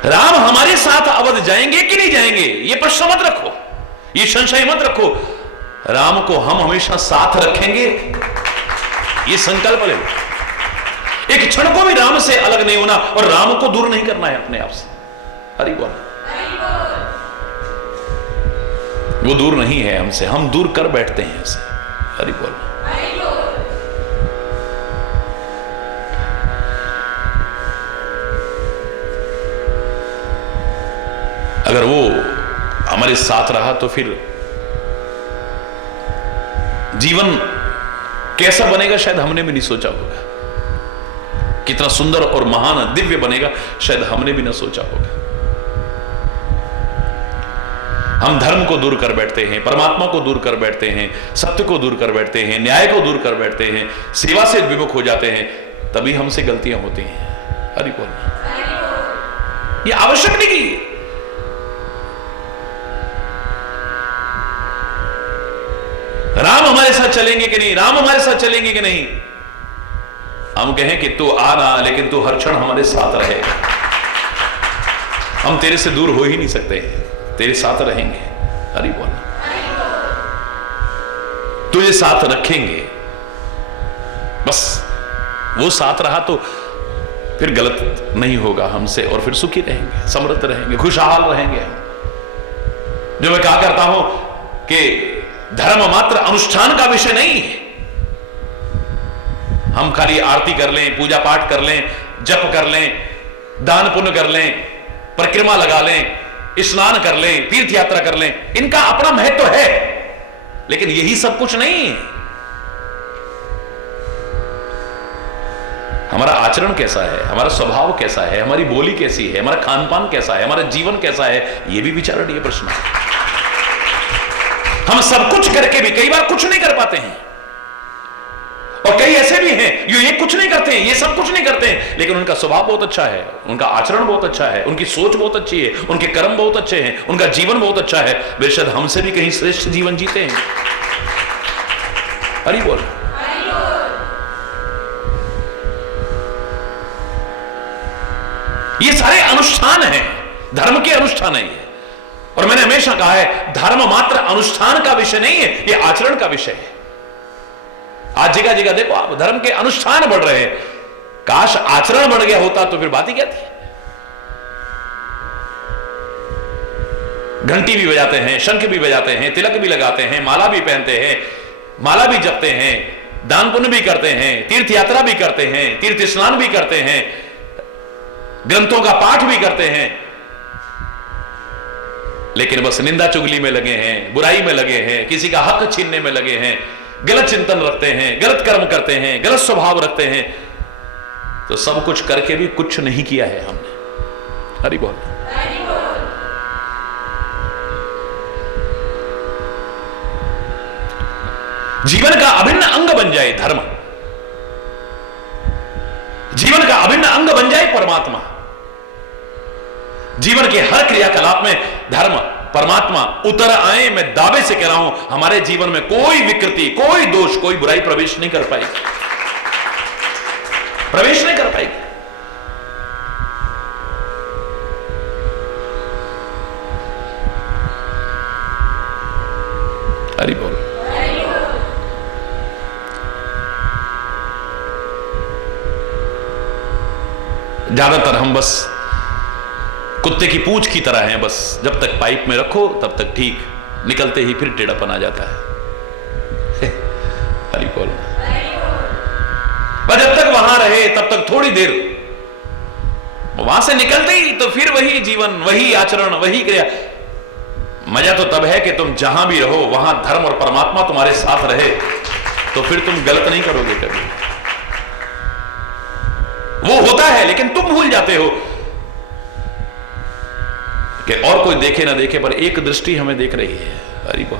राम हमारे साथ अवध जाएंगे कि नहीं जाएंगे, ये प्रश्न मत रखो, ये संशय मत रखो। राम को हम हमेशा साथ रखेंगे, ये संकल्प ले लो। एक क्षण को भी राम से अलग नहीं होना और राम को दूर नहीं करना है अपने आप से। हरि बोल। वो दूर नहीं है हमसे, हम दूर कर बैठते हैं उसे। हरि बोल। अगर वो हमारे साथ रहा तो फिर जीवन कैसा बनेगा शायद हमने भी नहीं सोचा होगा। कितना सुंदर और महान दिव्य बनेगा शायद हमने भी ना सोचा होगा। हम धर्म को दूर कर बैठते हैं, परमात्मा को दूर कर बैठते हैं, सत्य को दूर कर बैठते हैं, न्याय को दूर कर बैठते हैं, सेवा से विमुख हो जाते हैं, तभी हमसे गलतियां होती हैं। हरि बोल। ये आवश्यक नहीं की। राम हमारे साथ चलेंगे कि नहीं, राम हमारे साथ चलेंगे कि नहीं, हम कहें कि तू आना, लेकिन तू हर क्षण हमारे साथ रहे। हम तेरे से दूर हो ही नहीं सकते, तेरे साथ रहेंगे। हरि बोल। तुझे साथ रखेंगे, बस वो साथ रहा तो फिर गलत नहीं होगा हमसे, और फिर सुखी रहेंगे, समृद्ध रहेंगे, खुशहाल रहेंगे हम। जो मैं कहा करता हूं कि धर्म मात्र अनुष्ठान का विषय नहीं है। हम खाली आरती कर लें, पूजा पाठ कर लें, जप कर लें, दान पुण्य कर लें, परिक्रमा लगा लें, स्नान कर लें, तीर्थ यात्रा कर लें, इनका अपना महत्व है, लेकिन यही सब कुछ नहीं है। हमारा आचरण कैसा है, हमारा स्वभाव कैसा है, हमारी बोली कैसी है, हमारा खान पान कैसा है, हमारा जीवन कैसा है, यह भी विचारणीय प्रश्न है। हम सब कुछ करके भी कई बार कुछ नहीं कर पाते हैं, और कई ऐसे भी हैं जो ये कुछ नहीं करते हैं, ये सब कुछ नहीं करते हैं, लेकिन उनका स्वभाव बहुत अच्छा है, उनका आचरण बहुत अच्छा है, उनकी सोच बहुत अच्छी है, उनके कर्म बहुत अच्छे हैं, उनका जीवन बहुत अच्छा है, बेशक हमसे भी कहीं श्रेष्ठ जीवन जीते हैं। हरि बोल। ये सारे अनुष्ठान हैं, धर्म के अनुष्ठान है ये। और मैंने हमेशा कहा है, धर्म मात्र अनुष्ठान का विषय नहीं है, ये आचरण का विषय है। आज जगह जगह देखो आप, धर्म के अनुष्ठान बढ़ रहे हैं, काश आचरण बढ़ गया होता तो फिर बात ही क्या थी। घंटी भी बजाते हैं, शंख भी बजाते हैं, तिलक भी लगाते हैं, माला भी पहनते हैं, माला भी जपते हैं, दान पुण्य भी करते हैं, तीर्थ यात्रा भी करते हैं, तीर्थ स्नान भी करते हैं, ग्रंथों का पाठ भी करते हैं, लेकिन बस निंदा चुगली में लगे हैं, बुराई में लगे हैं, किसी का हक छीनने में लगे हैं, गलत चिंतन रखते हैं, गलत कर्म करते हैं, गलत स्वभाव रखते हैं। तो सब कुछ करके भी कुछ नहीं किया है हमने। हरि बोल। जीवन का अभिन्न अंग बन जाए धर्म। जीवन का अभिन्न अंग बन जाए परमात्मा। जीवन के हर क्रियाकलाप में धर्म परमात्मा उतर आए। मैं दावे से कह रहा हूं, हमारे जीवन में कोई विकृति, कोई दोष, कोई बुराई प्रवेश नहीं कर पाएगी, प्रवेश नहीं कर पाएगी। हरि बोल। ज्यादातर हम बस कुत्ते की पूंछ की तरह हैं, बस जब तक पाइप में रखो तब तक ठीक, निकलते ही फिर टेढ़ापन आ जाता है। हरि बोल। जब तक वहां रहे तब तक थोड़ी देर, वहां से निकलते ही तो फिर वही जीवन, वही आचरण, वही क्रिया। मजा तो तब है कि तुम जहां भी रहो वहां धर्म और परमात्मा तुम्हारे साथ रहे, तो फिर तुम गलत नहीं करोगे कभी। वो होता है लेकिन तुम भूल जाते हो कि और कोई देखे ना देखे पर एक दृष्टि हमें देख रही है। हरि बोल।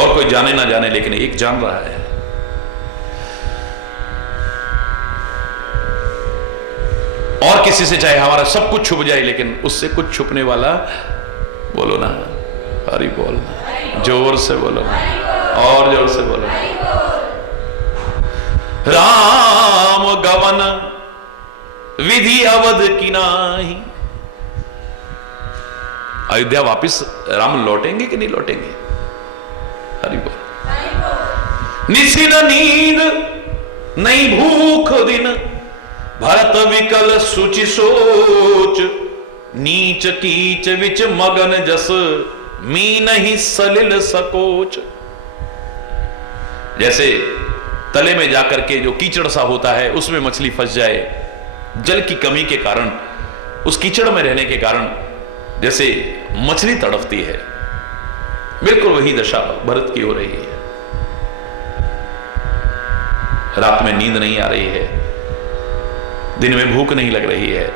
और कोई जाने ना जाने लेकिन एक जान रहा है। और किसी से चाहे हमारा सब कुछ छुप जाए लेकिन उससे कुछ छुपने वाला, बोलो ना हरि बोल, जोर से बोलो ना, और जोर से बोलो। राम गवन विधि अवध की नाही। अयोध्या वापिस राम लौटेंगे कि नहीं लौटेंगे? हरि बोल। निशिन नींद नहीं भूख दिन, भरत विकल सुचि सोच, नीच कीच विच मगन जस, मी नहीं सलिल सकोच। जैसे तले में जाकर के जो कीचड़ सा होता है उसमें मछली फंस जाए, जल की कमी के कारण, उस कीचड़ में रहने के कारण जैसे मछली तड़पती है, बिल्कुल वही दशा भरत की हो रही है। रात में नींद नहीं आ रही है, दिन में भूख नहीं लग रही है,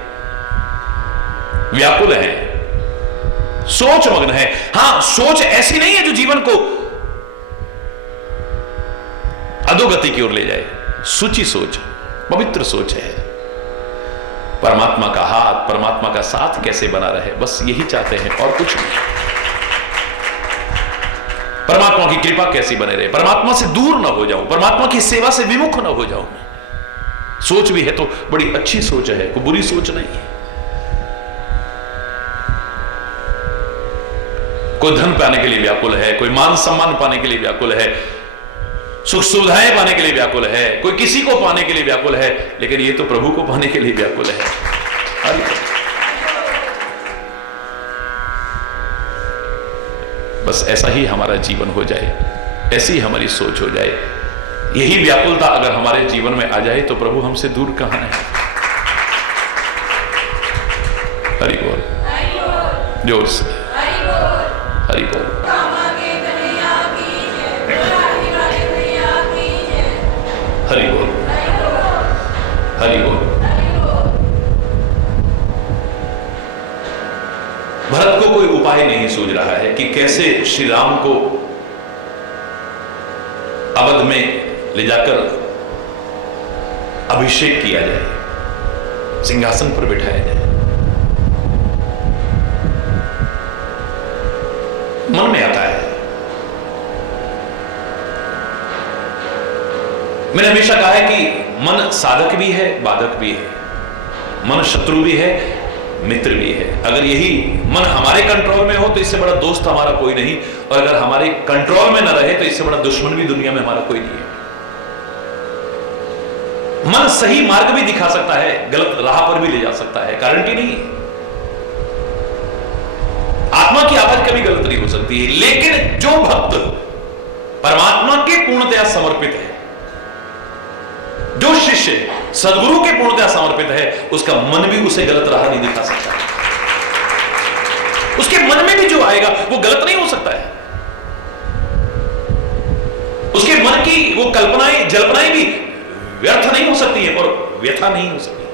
व्याकुल है, सोच मग्न है। हां, सोच ऐसी नहीं है जो जीवन को अधोगति की ओर ले जाए, सुचि सोच, पवित्र सोच है। परमात्मा का हाथ, परमात्मा का साथ कैसे बना रहे, बस यही चाहते हैं और कुछ नहीं। परमात्मा की कृपा कैसी बने रहे, परमात्मा से दूर ना हो जाऊं, परमात्मा की सेवा से विमुख ना हो जाऊं मैं। सोच भी है तो बड़ी अच्छी सोच है, कोई बुरी सोच नहीं है। कोई धन पाने के लिए व्याकुल है, कोई मान सम्मान पाने के लिए व्याकुल है, सुख सुविधाएं पाने के लिए व्याकुल है, कोई किसी को पाने के लिए व्याकुल है, लेकिन ये तो प्रभु को पाने के लिए व्याकुल है। बस ऐसा ही हमारा जीवन हो जाए, ऐसी हमारी सोच हो जाए, यही व्याकुलता अगर हमारे जीवन में आ जाए तो प्रभु हमसे दूर कहां है। हरि बोल, जोर से हरि बोल। हरि बोल, हरि बोल। भरत को कोई उपाय नहीं सूझ रहा है कि कैसे श्री राम को अवध में ले जाकर अभिषेक किया जाए, सिंहासन पर बिठाया जाए। मन में आता है। मैंने हमेशा कहा है कि मन साधक भी है, बाधक भी है, मन शत्रु भी है, मित्र भी है। अगर यही मन हमारे कंट्रोल में हो तो इससे बड़ा दोस्त हमारा कोई नहीं, और अगर हमारे कंट्रोल में न रहे तो इससे बड़ा दुश्मन भी दुनिया में हमारा कोई नहीं है। मन सही मार्ग भी दिखा सकता है, गलत राह पर भी ले जा सकता है, गारंटी नहीं है। आत्मा की आवाज कभी गलत नहीं हो सकती है, लेकिन जो भक्त परमात्मा के पूर्णतया समर्पित है, जो शिष्य सदगुरु के पूर्णतया समर्पित है, उसका मन भी उसे गलत राह नहीं दिखा सकता। उसके मन में भी जो आएगा वो गलत नहीं हो सकता है। उसके मन की वो कल्पनाएं, जल्पनाएं भी व्यर्थ नहीं हो सकती है और व्यथा नहीं हो सकती।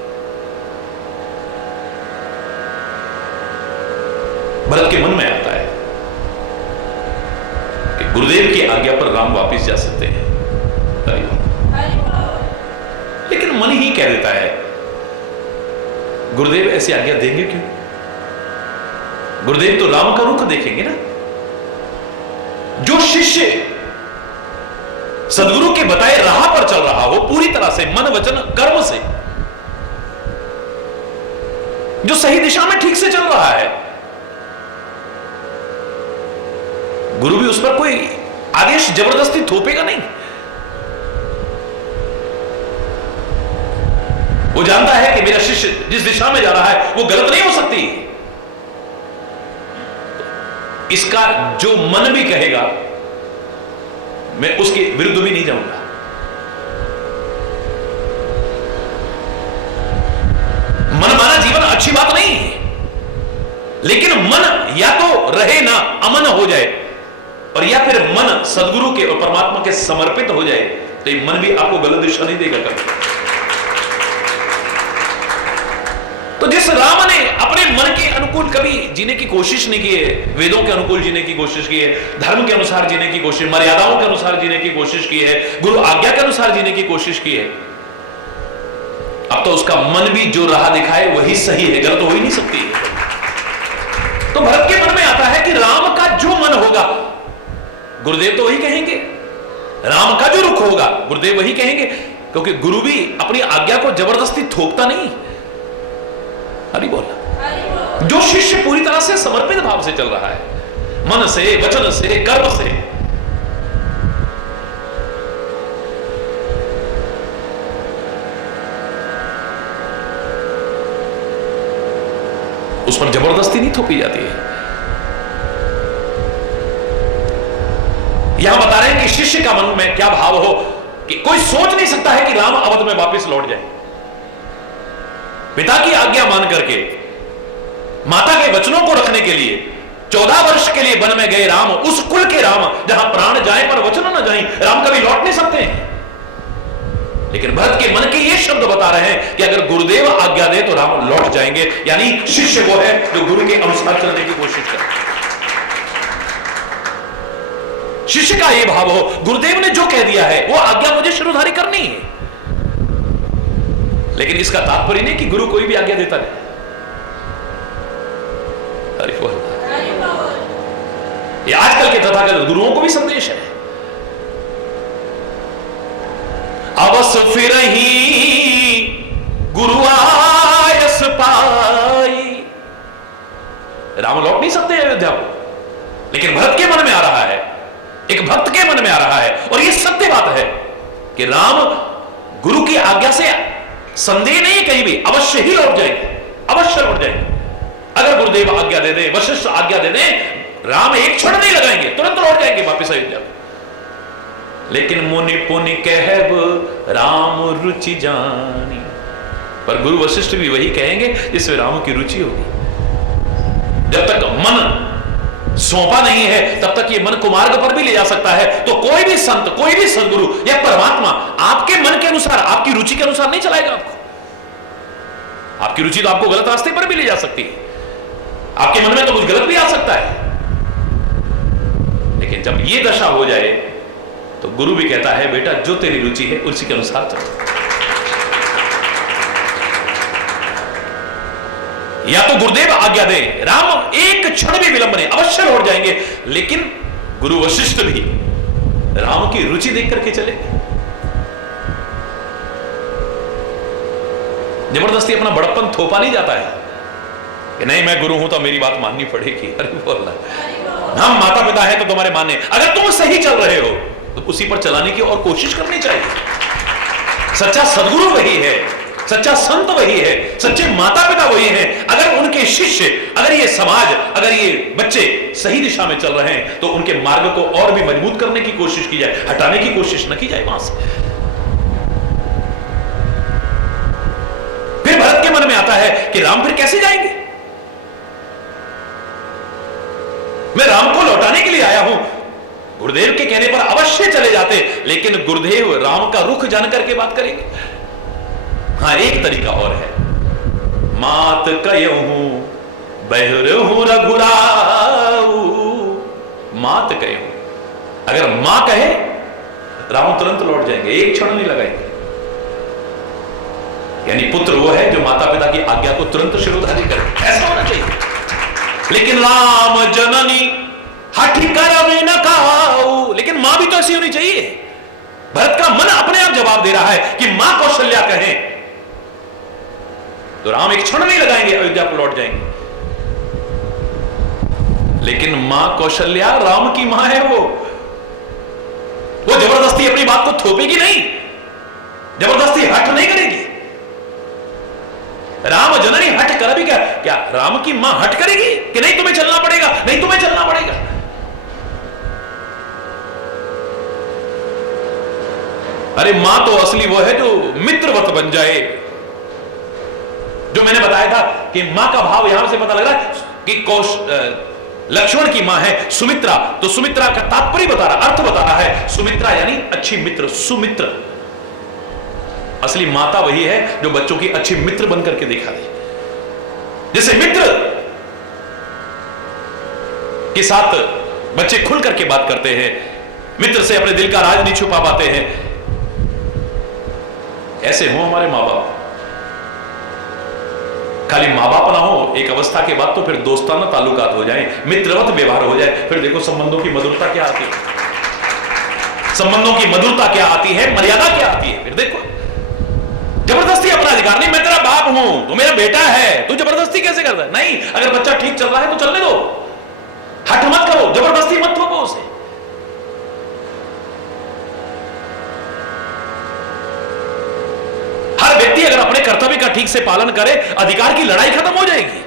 भरत के मन में आता है कि गुरुदेव की आज्ञा पर राम वापिस जा सकते हैं, लेकिन मन ही कह देता है, गुरुदेव ऐसी आज्ञा देंगे क्यों? गुरुदेव तो राम का रुख देखेंगे ना। जो शिष्य सदगुरु के बताए राह पर चल रहा हो पूरी तरह से, मन वचन कर्म से, जो सही दिशा में ठीक से चल रहा है, गुरु भी उस पर कोई आदेश जबरदस्ती थोपेगा नहीं। वो जानता है कि मेरा शिष्य जिस दिशा में जा रहा है वो गलत नहीं हो सकती। इसका जो मन भी कहेगा मैं उसके विरुद्ध भी नहीं जाऊंगा। मनमाना जीवन अच्छी बात नहीं है, लेकिन मन या तो रहे ना अमन हो जाए, और या फिर मन सदगुरु के और परमात्मा के समर्पित हो जाए, तो ये मन भी आपको गलत दिशा नहीं देगा कभी। तो जिस राम ने अपने मन के अनुकूल कभी जीने की कोशिश नहीं की है, वेदों के अनुकूल जीने की कोशिश की है, धर्म के अनुसार जीने की कोशिश, मर्यादाओं के अनुसार जीने की कोशिश की है, गुरु आज्ञा के अनुसार जीने की कोशिश की है, अब तो उसका मन भी जो राह दिखाए वही सही है, गलत हो ही नहीं सकती है। तो भरत के मन में आता है कि राम का जो मन होगा गुरुदेव तो वही कहेंगे, राम का जो रुख होगा गुरुदेव वही कहेंगे, क्योंकि गुरु भी अपनी आज्ञा को जबरदस्ती थोपता नहीं। हरि बोल। जो शिष्य पूरी तरह से समर्पित भाव से चल रहा है, मन से, वचन से, कर्म से, उस पर जबरदस्ती नहीं थोपी जाती है। यहां बता रहे हैं कि शिष्य का मन में क्या भाव हो कि कोई सोच नहीं सकता है कि राम अवध में वापस लौट जाए। पिता की आज्ञा मान करके, माता के वचनों को रखने के लिए 14 वर्ष के लिए वन में गए राम, उस कुल के राम जहां प्राण जाए पर वचन न जाए, राम कभी लौट नहीं सकते। लेकिन भरत के मन के ये शब्द बता रहे हैं कि अगर गुरुदेव आज्ञा दे तो राम लौट जाएंगे। यानी शिष्य वो है जो गुरु के अनुसार चलने की कोशिश करे। शिष्य का ये भाव हो, गुरुदेव ने जो कह दिया है वो आज्ञा मुझे शिरोधारी करनी है। लेकिन इसका तात्पर्य नहीं कि गुरु कोई भी आज्ञा देता नहीं। ये आजकल के तथागत गुरुओं को भी संदेश है। अवस फिर ही गुरु आयस पाई। राम लौट नहीं सकते अयोध्या को, लेकिन भरत के मन में आ रहा है, एक भक्त के मन में आ रहा है, और यह सत्य बात है कि राम गुरु की आज्ञा से संदेह नहीं कहीं भी, अवश्य ही लौट जाएंगे, अवश्य लौट जाएंगे। अगर गुरुदेव आज्ञा दे दे, वशिष्ठ आज्ञा दे दे, राम एक क्षण नहीं लगाएंगे, तुरंत लौट जाएंगे वापिस अयोध्या। लेकिन मुनि पुनि कहब राम रुचि जानी, पर गुरु वशिष्ठ भी वही कहेंगे जिसमें राम की रुचि होगी। जब तक मन सौंपा नहीं है तब तक ये मन कुमार्ग पर भी ले जा सकता है। तो कोई भी संत, कोई भी सदगुरु या परमात्मा आपके मन के अनुसार, आपकी रुचि के अनुसार नहीं चलाएगा आपको। आपकी रुचि तो आपको गलत रास्ते पर भी ले जा सकती है, आपके मन में तो कुछ गलत भी आ सकता है। लेकिन जब ये दशा हो जाए तो गुरु भी कहता है बेटा जो तेरी रुचि है उसी के अनुसार चलो। या तो गुरुदेव आज्ञा दे, राम एक क्षण भी विलंब नहीं, अवश्य लौट जाएंगे। लेकिन गुरु वशिष्ठ भी राम की रुचि देख करके चले। जबरदस्ती अपना बड़प्पन थोपा नहीं जाता है कि नहीं मैं गुरु हूं तो मेरी बात माननी पड़ेगी। अरे बोलना, हम माता पिता है तो तुम्हारे माने, अगर तुम सही चल रहे हो तो उसी पर चलाने की और कोशिश करनी चाहिए। सच्चा सदगुरु वही है, सच्चा संत वही है, सच्चे माता पिता वही हैं। अगर उनके शिष्य, अगर ये समाज, अगर ये बच्चे सही दिशा में चल रहे हैं तो उनके मार्ग को और भी मजबूत करने की कोशिश की जाए, हटाने की कोशिश न की जाए वहां से। फिर भरत के मन में आता है कि राम फिर कैसे जाएंगे? मैं राम को लौटाने के लिए आया हूं। गुरुदेव के कहने पर अवश्य चले जाते, लेकिन गुरुदेव राम का रुख जानकर के बात करेंगे। हाँ, एक तरीका और है, मात कहूं बहरहूं रघुराऊ। मात कहूं, अगर मां कहे राम तुरंत लौट जाएंगे, एक क्षण नहीं लगाएंगे। यानी पुत्र वो है जो माता पिता की आज्ञा को तुरंत शिरोधार्य करे, ऐसा होना चाहिए। लेकिन राम जननी हठ कर न खाऊ, लेकिन मां भी तो ऐसी होनी चाहिए। भरत का मन अपने आप जवाब दे रहा है कि मां कौशल्या कहें तो राम एक क्षण नहीं लगाएंगे, अयोध्या को लौट जाएंगे। लेकिन मां कौशल्या राम की मां है, वो जबरदस्ती अपनी बात को थोपेगी नहीं, जबरदस्ती हट नहीं करेगी। राम जननी हट कर भी क्या राम की मां हट करेगी कि नहीं तुम्हें चलना पड़ेगा, नहीं तुम्हें चलना पड़ेगा। अरे मां तो असली वो है जो मित्रवत बन जाए। जो मैंने बताया था कि मां का भाव यहां से पता लग रहा है कि लक्ष्मण की मां है सुमित्रा, तो सुमित्रा का तात्पर्य बता रहा, अर्थ बता रहा है। सुमित्रा यानी अच्छी मित्र, सुमित्र। असली माता वही है जो बच्चों की अच्छी मित्र बनकर के दिखा दे। जैसे मित्र के साथ बच्चे खुल करके बात करते हैं, मित्र से अपने दिल का राज नहीं छुपा पाते हैं, ऐसे हो हमारे मां बाप। खाली मां बाप ना हो, एक अवस्था के बाद तो फिर दोस्ताना ताल्लुकात हो जाए, मित्रवत व्यवहार हो जाए, फिर देखो संबंधों की मधुरता क्या आती है, संबंधों की मधुरता क्या आती है, मर्यादा क्या आती है। फिर देखो जबरदस्ती अपना अधिकार नहीं, मैं तेरा बाप हूं, तू मेरा बेटा है, तू जबरदस्ती कैसे करता है? नहीं, अगर बच्चा ठीक चल रहा है तो चलने दो, हट मत करो, जबरदस्ती मत थोपो उसे। हर व्यक्ति अगर अपने कर्तव्य का ठीक से पालन करे, अधिकार की लड़ाई खत्म हो जाएगी।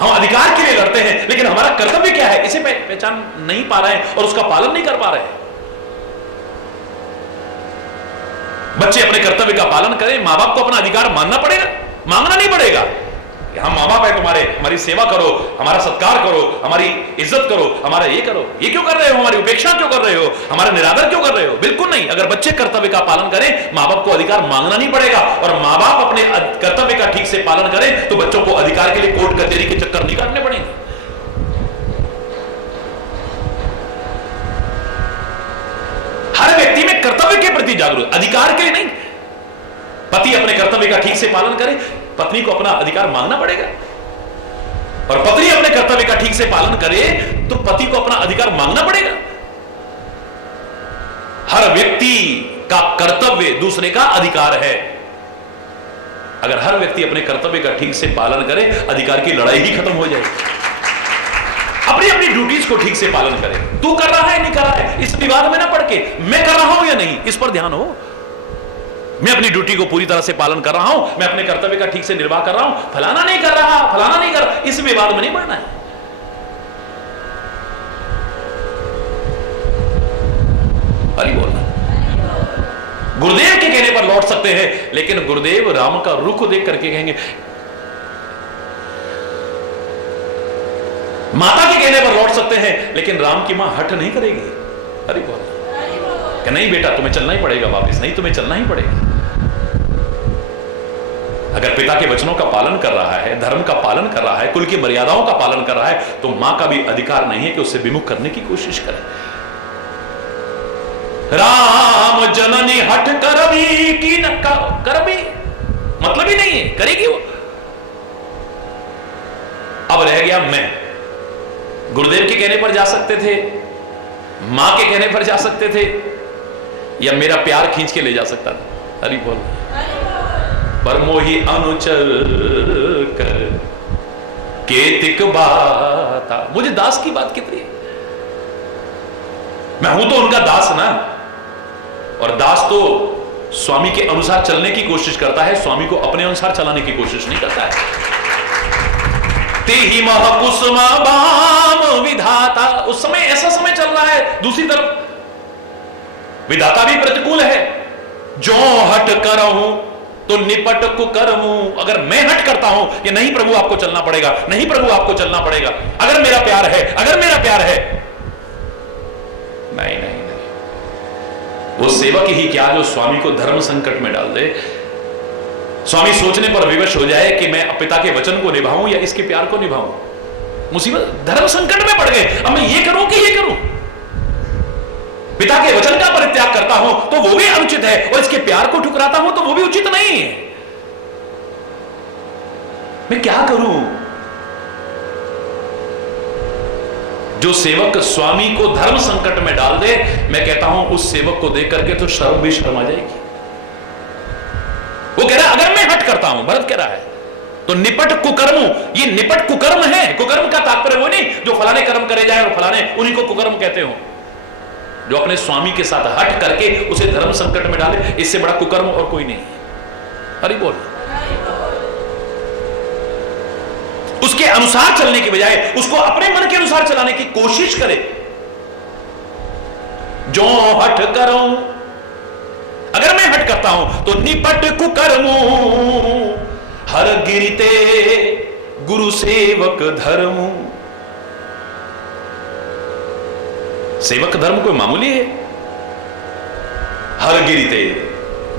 हम अधिकार के लिए लड़ते हैं, लेकिन हमारा कर्तव्य क्या है इसे पहचान नहीं पा रहे हैं और उसका पालन नहीं कर पा रहे हैं। बच्चे अपने कर्तव्य का पालन करें, मां बाप को अपना अधिकार मानना पड़ेगा, मांगना नहीं पड़ेगा। हम मां बाप है तुम्हारे, हमारी सेवा करो, हमारा सत्कार करो, हमारी इज्जत करो, हमारा ये करो, ये क्यों कर रहे हो, हमारी उपेक्षा क्यों कर रहे हो, हमारा निरादर क्यों कर रहे हो? बिल्कुल नहीं। अगर बच्चे कर्तव्य का पालन करें, मां बाप को अधिकार मांगना नहीं पड़ेगा, और मां बाप अपने कर्तव्य का ठीक से पालन करें तो बच्चों को अधिकार के लिए कोर्ट कचहरी के चक्कर नहीं काटने पड़ेंगे। हर व्यक्ति में कर्तव्य के प्रति जागरूक, अधिकार के लिए नहीं। पति अपने कर्तव्य का ठीक से पालन करे, पत्नी को अपना अधिकार मांगना पड़ेगा, और पत्नी अपने कर्तव्य का ठीक से पालन करे तो पति को अपना अधिकार मांगना पड़ेगा। हर व्यक्ति का कर्तव्य दूसरे का अधिकार है। अगर हर व्यक्ति अपने कर्तव्य का ठीक से पालन करे, अधिकार की लड़ाई ही खत्म हो जाएगी। अपनी अपनी ड्यूटीज को ठीक से पालन करें। तू कर रहा है नहीं कर रहा है इस विवाद में ना पड़ के, मैं कर रहा हूं या नहीं इस पर ध्यान हो। मैं अपनी ड्यूटी को पूरी तरह से पालन कर रहा हूं, मैं अपने कर्तव्य का ठीक से निर्वाह कर रहा हूं, फलाना नहीं कर रहा, फलाना नहीं कर रहा, इस विवाद में नहीं पड़ना है। अली बोलना। गुरुदेव के कहने पर लौट सकते हैं, लेकिन गुरुदेव राम का रुख देख करके कहेंगे, माता के कहने पर लौट सकते हैं, लेकिन राम की मां हट नहीं करेगी। अरे बोल कि नहीं बेटा तुम्हें चलना ही पड़ेगा वापस, नहीं तुम्हें चलना ही पड़ेगा। अगर पिता के वचनों का पालन कर रहा है, धर्म का पालन कर रहा है, कुल की मर्यादाओं का पालन कर रहा है, तो मां का भी अधिकार नहीं है कि उससे विमुख करने की कोशिश करे। राम जननी हट कर भी की न कर भी मतलब ही नहीं है, करेगी वो। अब रह गया मैं। गुरुदेव के कहने पर जा सकते थे, मां के कहने पर जा सकते थे, या मेरा प्यार खींच के ले जा सकता था। हरि बोल। पर मोही अनुचर कर केतिक बाता। मुझे दास की बात कितनी है, मैं हूं तो उनका दास ना, और दास तो स्वामी के अनुसार चलने की कोशिश करता है, स्वामी को अपने अनुसार चलाने की कोशिश नहीं करता है। तेहि मह कुसुमा बाम विधाता। उस समय ऐसा समय चल रहा है, दूसरी तरफ विधाता भी प्रतिकूल है। जो हट करहूं तो निपट कुकरहूं। अगर मैं हट करता हूं कि नहीं प्रभु आपको चलना पड़ेगा, नहीं प्रभु आपको चलना पड़ेगा, अगर मेरा प्यार है, अगर मेरा प्यार है, नहीं नहीं नहीं, वो सेवक ही क्या जो स्वामी को धर्म संकट में डाल दे। स्वामी सोचने पर विवश हो जाए कि मैं पिता के वचन को निभाऊं या इसके प्यार को निभाऊं। मुसीबत, धर्म संकट में पड़ गए, अब मैं ये करूं कि ये करूं। पिता के वचन का परित्याग करता हूं तो वो भी अनुचित है, और इसके प्यार को ठुकराता हूं तो वो भी उचित नहीं है। मैं क्या करूं? जो सेवक स्वामी को धर्म संकट में डाल दे, मैं कहता हूं उस सेवक को देख करके तो शर्म भी शर्म आ जाएगी। वो कह रहा है अगर मैं हट करता हूं, भरत कह रहा है, तो निपट कुकर्म, ये निपट कुकर्म है। कुकर्म का तात्पर्य वो नहीं जो फलाने कर्म करे जाए और फलाने, उन्हीं को कुकर्म कहते हो। जो अपने स्वामी के साथ हट करके उसे धर्म संकट में डाले, इससे बड़ा कुकर्म और कोई नहीं है। हरि बोल। उसके अनुसार चलने की बजाय उसको अपने मन के अनुसार चलाने की कोशिश करे। जो हट करो, अगर मैं हट करता हूं तो निपट कुकर्मो, हर गिरते गुरु सेवक धर्म। सेवक धर्म कोई मामूली है? हर गिरते,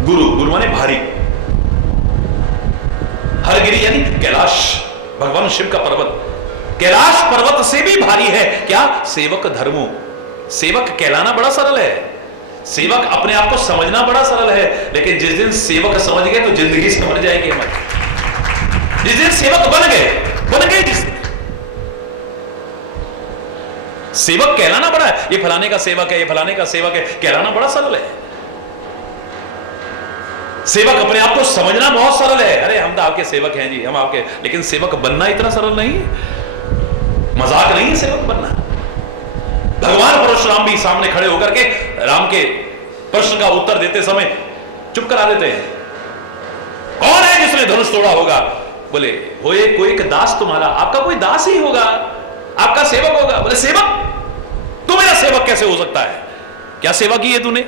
गुरु, गुरु माने भारी, हर गिरी यानी कैलाश, भगवान शिव का पर्वत, कैलाश पर्वत से भी भारी है क्या? सेवक धर्मो। सेवक कहलाना बड़ा सरल है, सेवक अपने आप को समझना बड़ा सरल है, लेकिन जिस दिन सेवक समझ गए तो जिंदगी समझ जाएगी हमारी। जिस दिन सेवक बन गए जिस दिन, सेवक कहलाना बड़ा है। ये फलाने का सेवक है, ये फलाने का सेवक है, कहलाना बड़ा सरल है। सेवक अपने आप को समझना बहुत सरल है। अरे हम तो आपके सेवक हैं जी, हम आपके, लेकिन सेवक बनना इतना सरल नहीं है, मजाक नहीं है सेवक बनना। भगवान परशुराम भी सामने खड़े होकर के राम के प्रश्न का उत्तर देते समय चुप करा देते हैं। कौन है जिसने धनुष तोड़ा होगा? बोले होए कोई एक दास तुम्हारा, आपका कोई दास ही होगा, आपका सेवक होगा। बोले सेवक? तू मेरा सेवक कैसे हो सकता है? क्या सेवा की है तूने?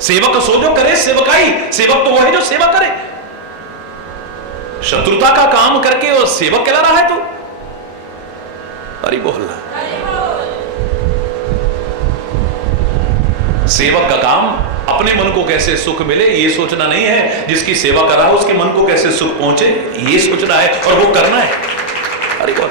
सेवक सो जो करे सेवकाई, सेवक तो वो है जो सेवा करे। शत्रुता का काम करके और सेवक कहला रहा है तू? अरे बोल। सेवक का काम अपने मन को कैसे सुख मिले ये सोचना नहीं है, जिसकी सेवा कर रहा है उसके मन को कैसे सुख पहुंचे ये सोचना है और वो करना है। अरे बोल।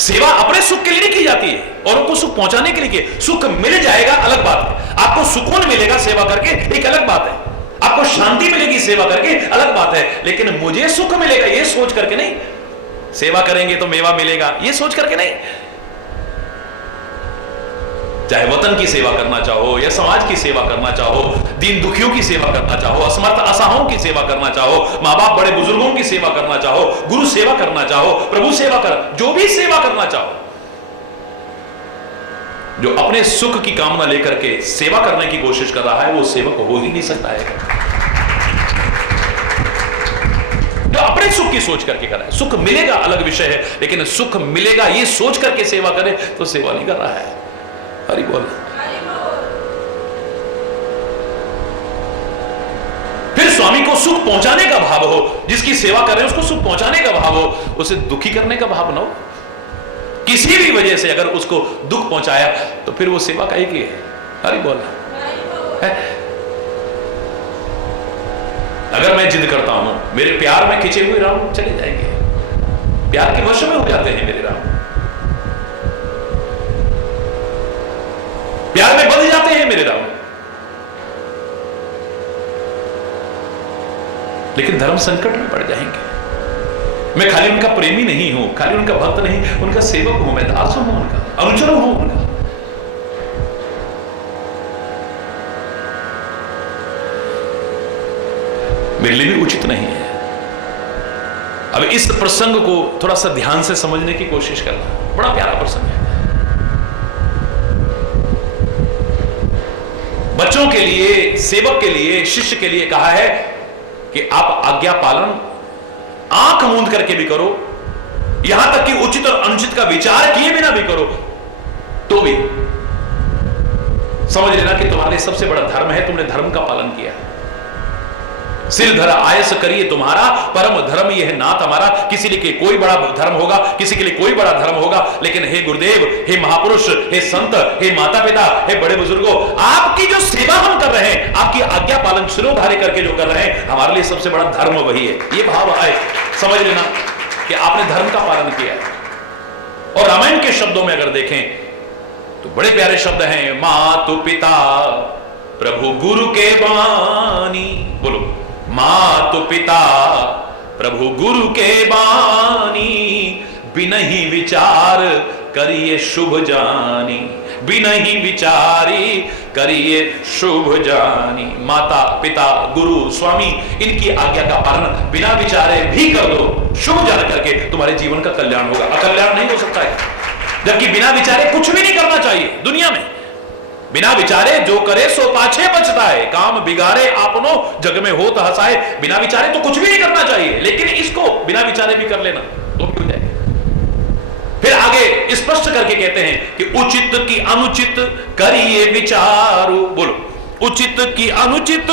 सेवा अपने सुख के लिए नहीं की जाती है, औरों को सुख पहुंचाने के लिए की। सुख मिल जाएगा अलग बात है, आपको सुकून मिलेगा सेवा करके एक अलग बात है, आपको शांति मिलेगी सेवा करके अलग बात है, लेकिन मुझे सुख मिलेगा ये सोच करके नहीं, सेवा करेंगे तो मेवा मिलेगा ये सोच करके नहीं। चाहे वतन की सेवा करना चाहो या समाज की सेवा करना चाहो, दीन दुखियों की सेवा करना चाहो, असमर्थ असहायों की सेवा करना चाहो, मां बाप बड़े बुजुर्गों की सेवा करना चाहो, गुरु सेवा करना चाहो, प्रभु सेवा कर, जो भी सेवा करना चाहो, जो अपने सुख की कामना लेकर के सेवा करने की कोशिश कर रहा है वो सेवक हो ही नहीं सकता है। जो अपने सुख की सोच करके कर रहा है, सुख मिलेगा अलग विषय है, लेकिन सुख मिलेगा ये सोच करके सेवा करे तो सेवा नहीं कर रहा है। हरि बोल। फिर स्वामी को सुख पहुंचाने का भाव हो, जिसकी सेवा कर रहे हैं उसको सुख पहुंचाने का भाव हो, उसे दुखी करने का भाव न हो। किसी भी वजह से अगर उसको दुख पहुंचाया तो फिर वो सेवा काहे की है? हरि बोल। अगर मैं जिद करता हूं, मेरे प्यार में खिंचे हुए राम चले जाएंगे, प्यार के वश में हो जाते हैं मेरे राम, प्यार में बंध जाते हैं मेरे राम। लेकिन धर्म संकट में पड़ जाएंगे। मैं खाली उनका प्रेमी नहीं हूं, खाली उनका भक्त नहीं, उनका सेवक हूं, मैं दास हूं, उनका अनुचर हूं उनका। मेरे लिए भी उचित नहीं है। अब इस प्रसंग को थोड़ा सा ध्यान से समझने की कोशिश करना, बड़ा प्यारा प्रसंग है। बच्चों के लिए, सेवक के लिए, शिष्य के लिए कहा है कि आप आज्ञा पालन आंख मूंद करके भी करो, यहां तक कि उचित और अनुचित का विचार किए बिना भी करो, तो भी समझ लेना कि तुम्हारे लिए सबसे बड़ा धर्म है, तुमने धर्म का पालन किया। सिर धरा आयस करिए तुम्हारा, परम धर्म यह नाथ हमारा। किसी के लिए कोई बड़ा धर्म होगा, किसी के लिए कोई बड़ा धर्म होगा, लेकिन हे गुरुदेव, हे महापुरुष, हे संत, हे माता पिता, हे बड़े बुजुर्गों, आपकी जो सेवा हम कर रहे हैं, आपकी आज्ञा पालन सिरोधार्य करके जो कर रहे हैं, हमारे लिए सबसे बड़ा धर्म वही है। ये भाव आए, समझ लेना कि आपने धर्म का पालन किया है। और रामायण के शब्दों में अगर देखें तो बड़े प्यारे शब्द हैं, मातु पिता प्रभु गुरु के बानी। बोलो, मातु पिता प्रभु गुरु के बानी, बिनहि विचार करिए शुभ जानी, बिनहि विचारी करिए शुभ जानी। माता पिता गुरु स्वामी इनकी आज्ञा का पालन बिना विचारे भी कर दो, शुभ जान करके तुम्हारे जीवन का कल्याण होगा, अकल्याण नहीं हो सकता है। जबकि बिना विचारे कुछ भी नहीं करना चाहिए दुनिया में। बिना विचारे जो करे सो पाछे बचता है, काम बिगाड़े आपनो जग में होत हंसाए। बिना विचारे तो कुछ भी नहीं करना चाहिए, लेकिन इसको बिना विचारे भी कर लेना तो भी हो जाएगा। फिर आगे स्पष्ट करके कहते हैं कि उचित की अनुचित करिए विचारो, बोलो उचित की अनुचित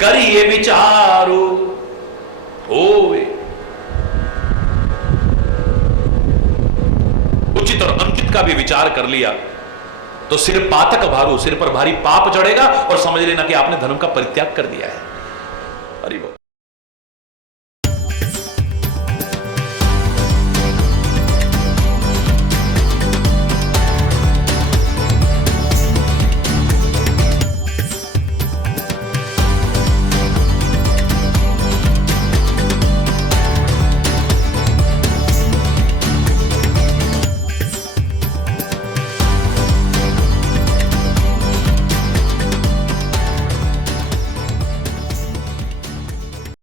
करिए विचारो। ओए उचित और अनुचित का भी विचार कर लिया तो सिर पातक भारू, सिर पर भारी पाप चढ़ेगा और समझ लेना कि आपने धर्म का परित्याग कर दिया है।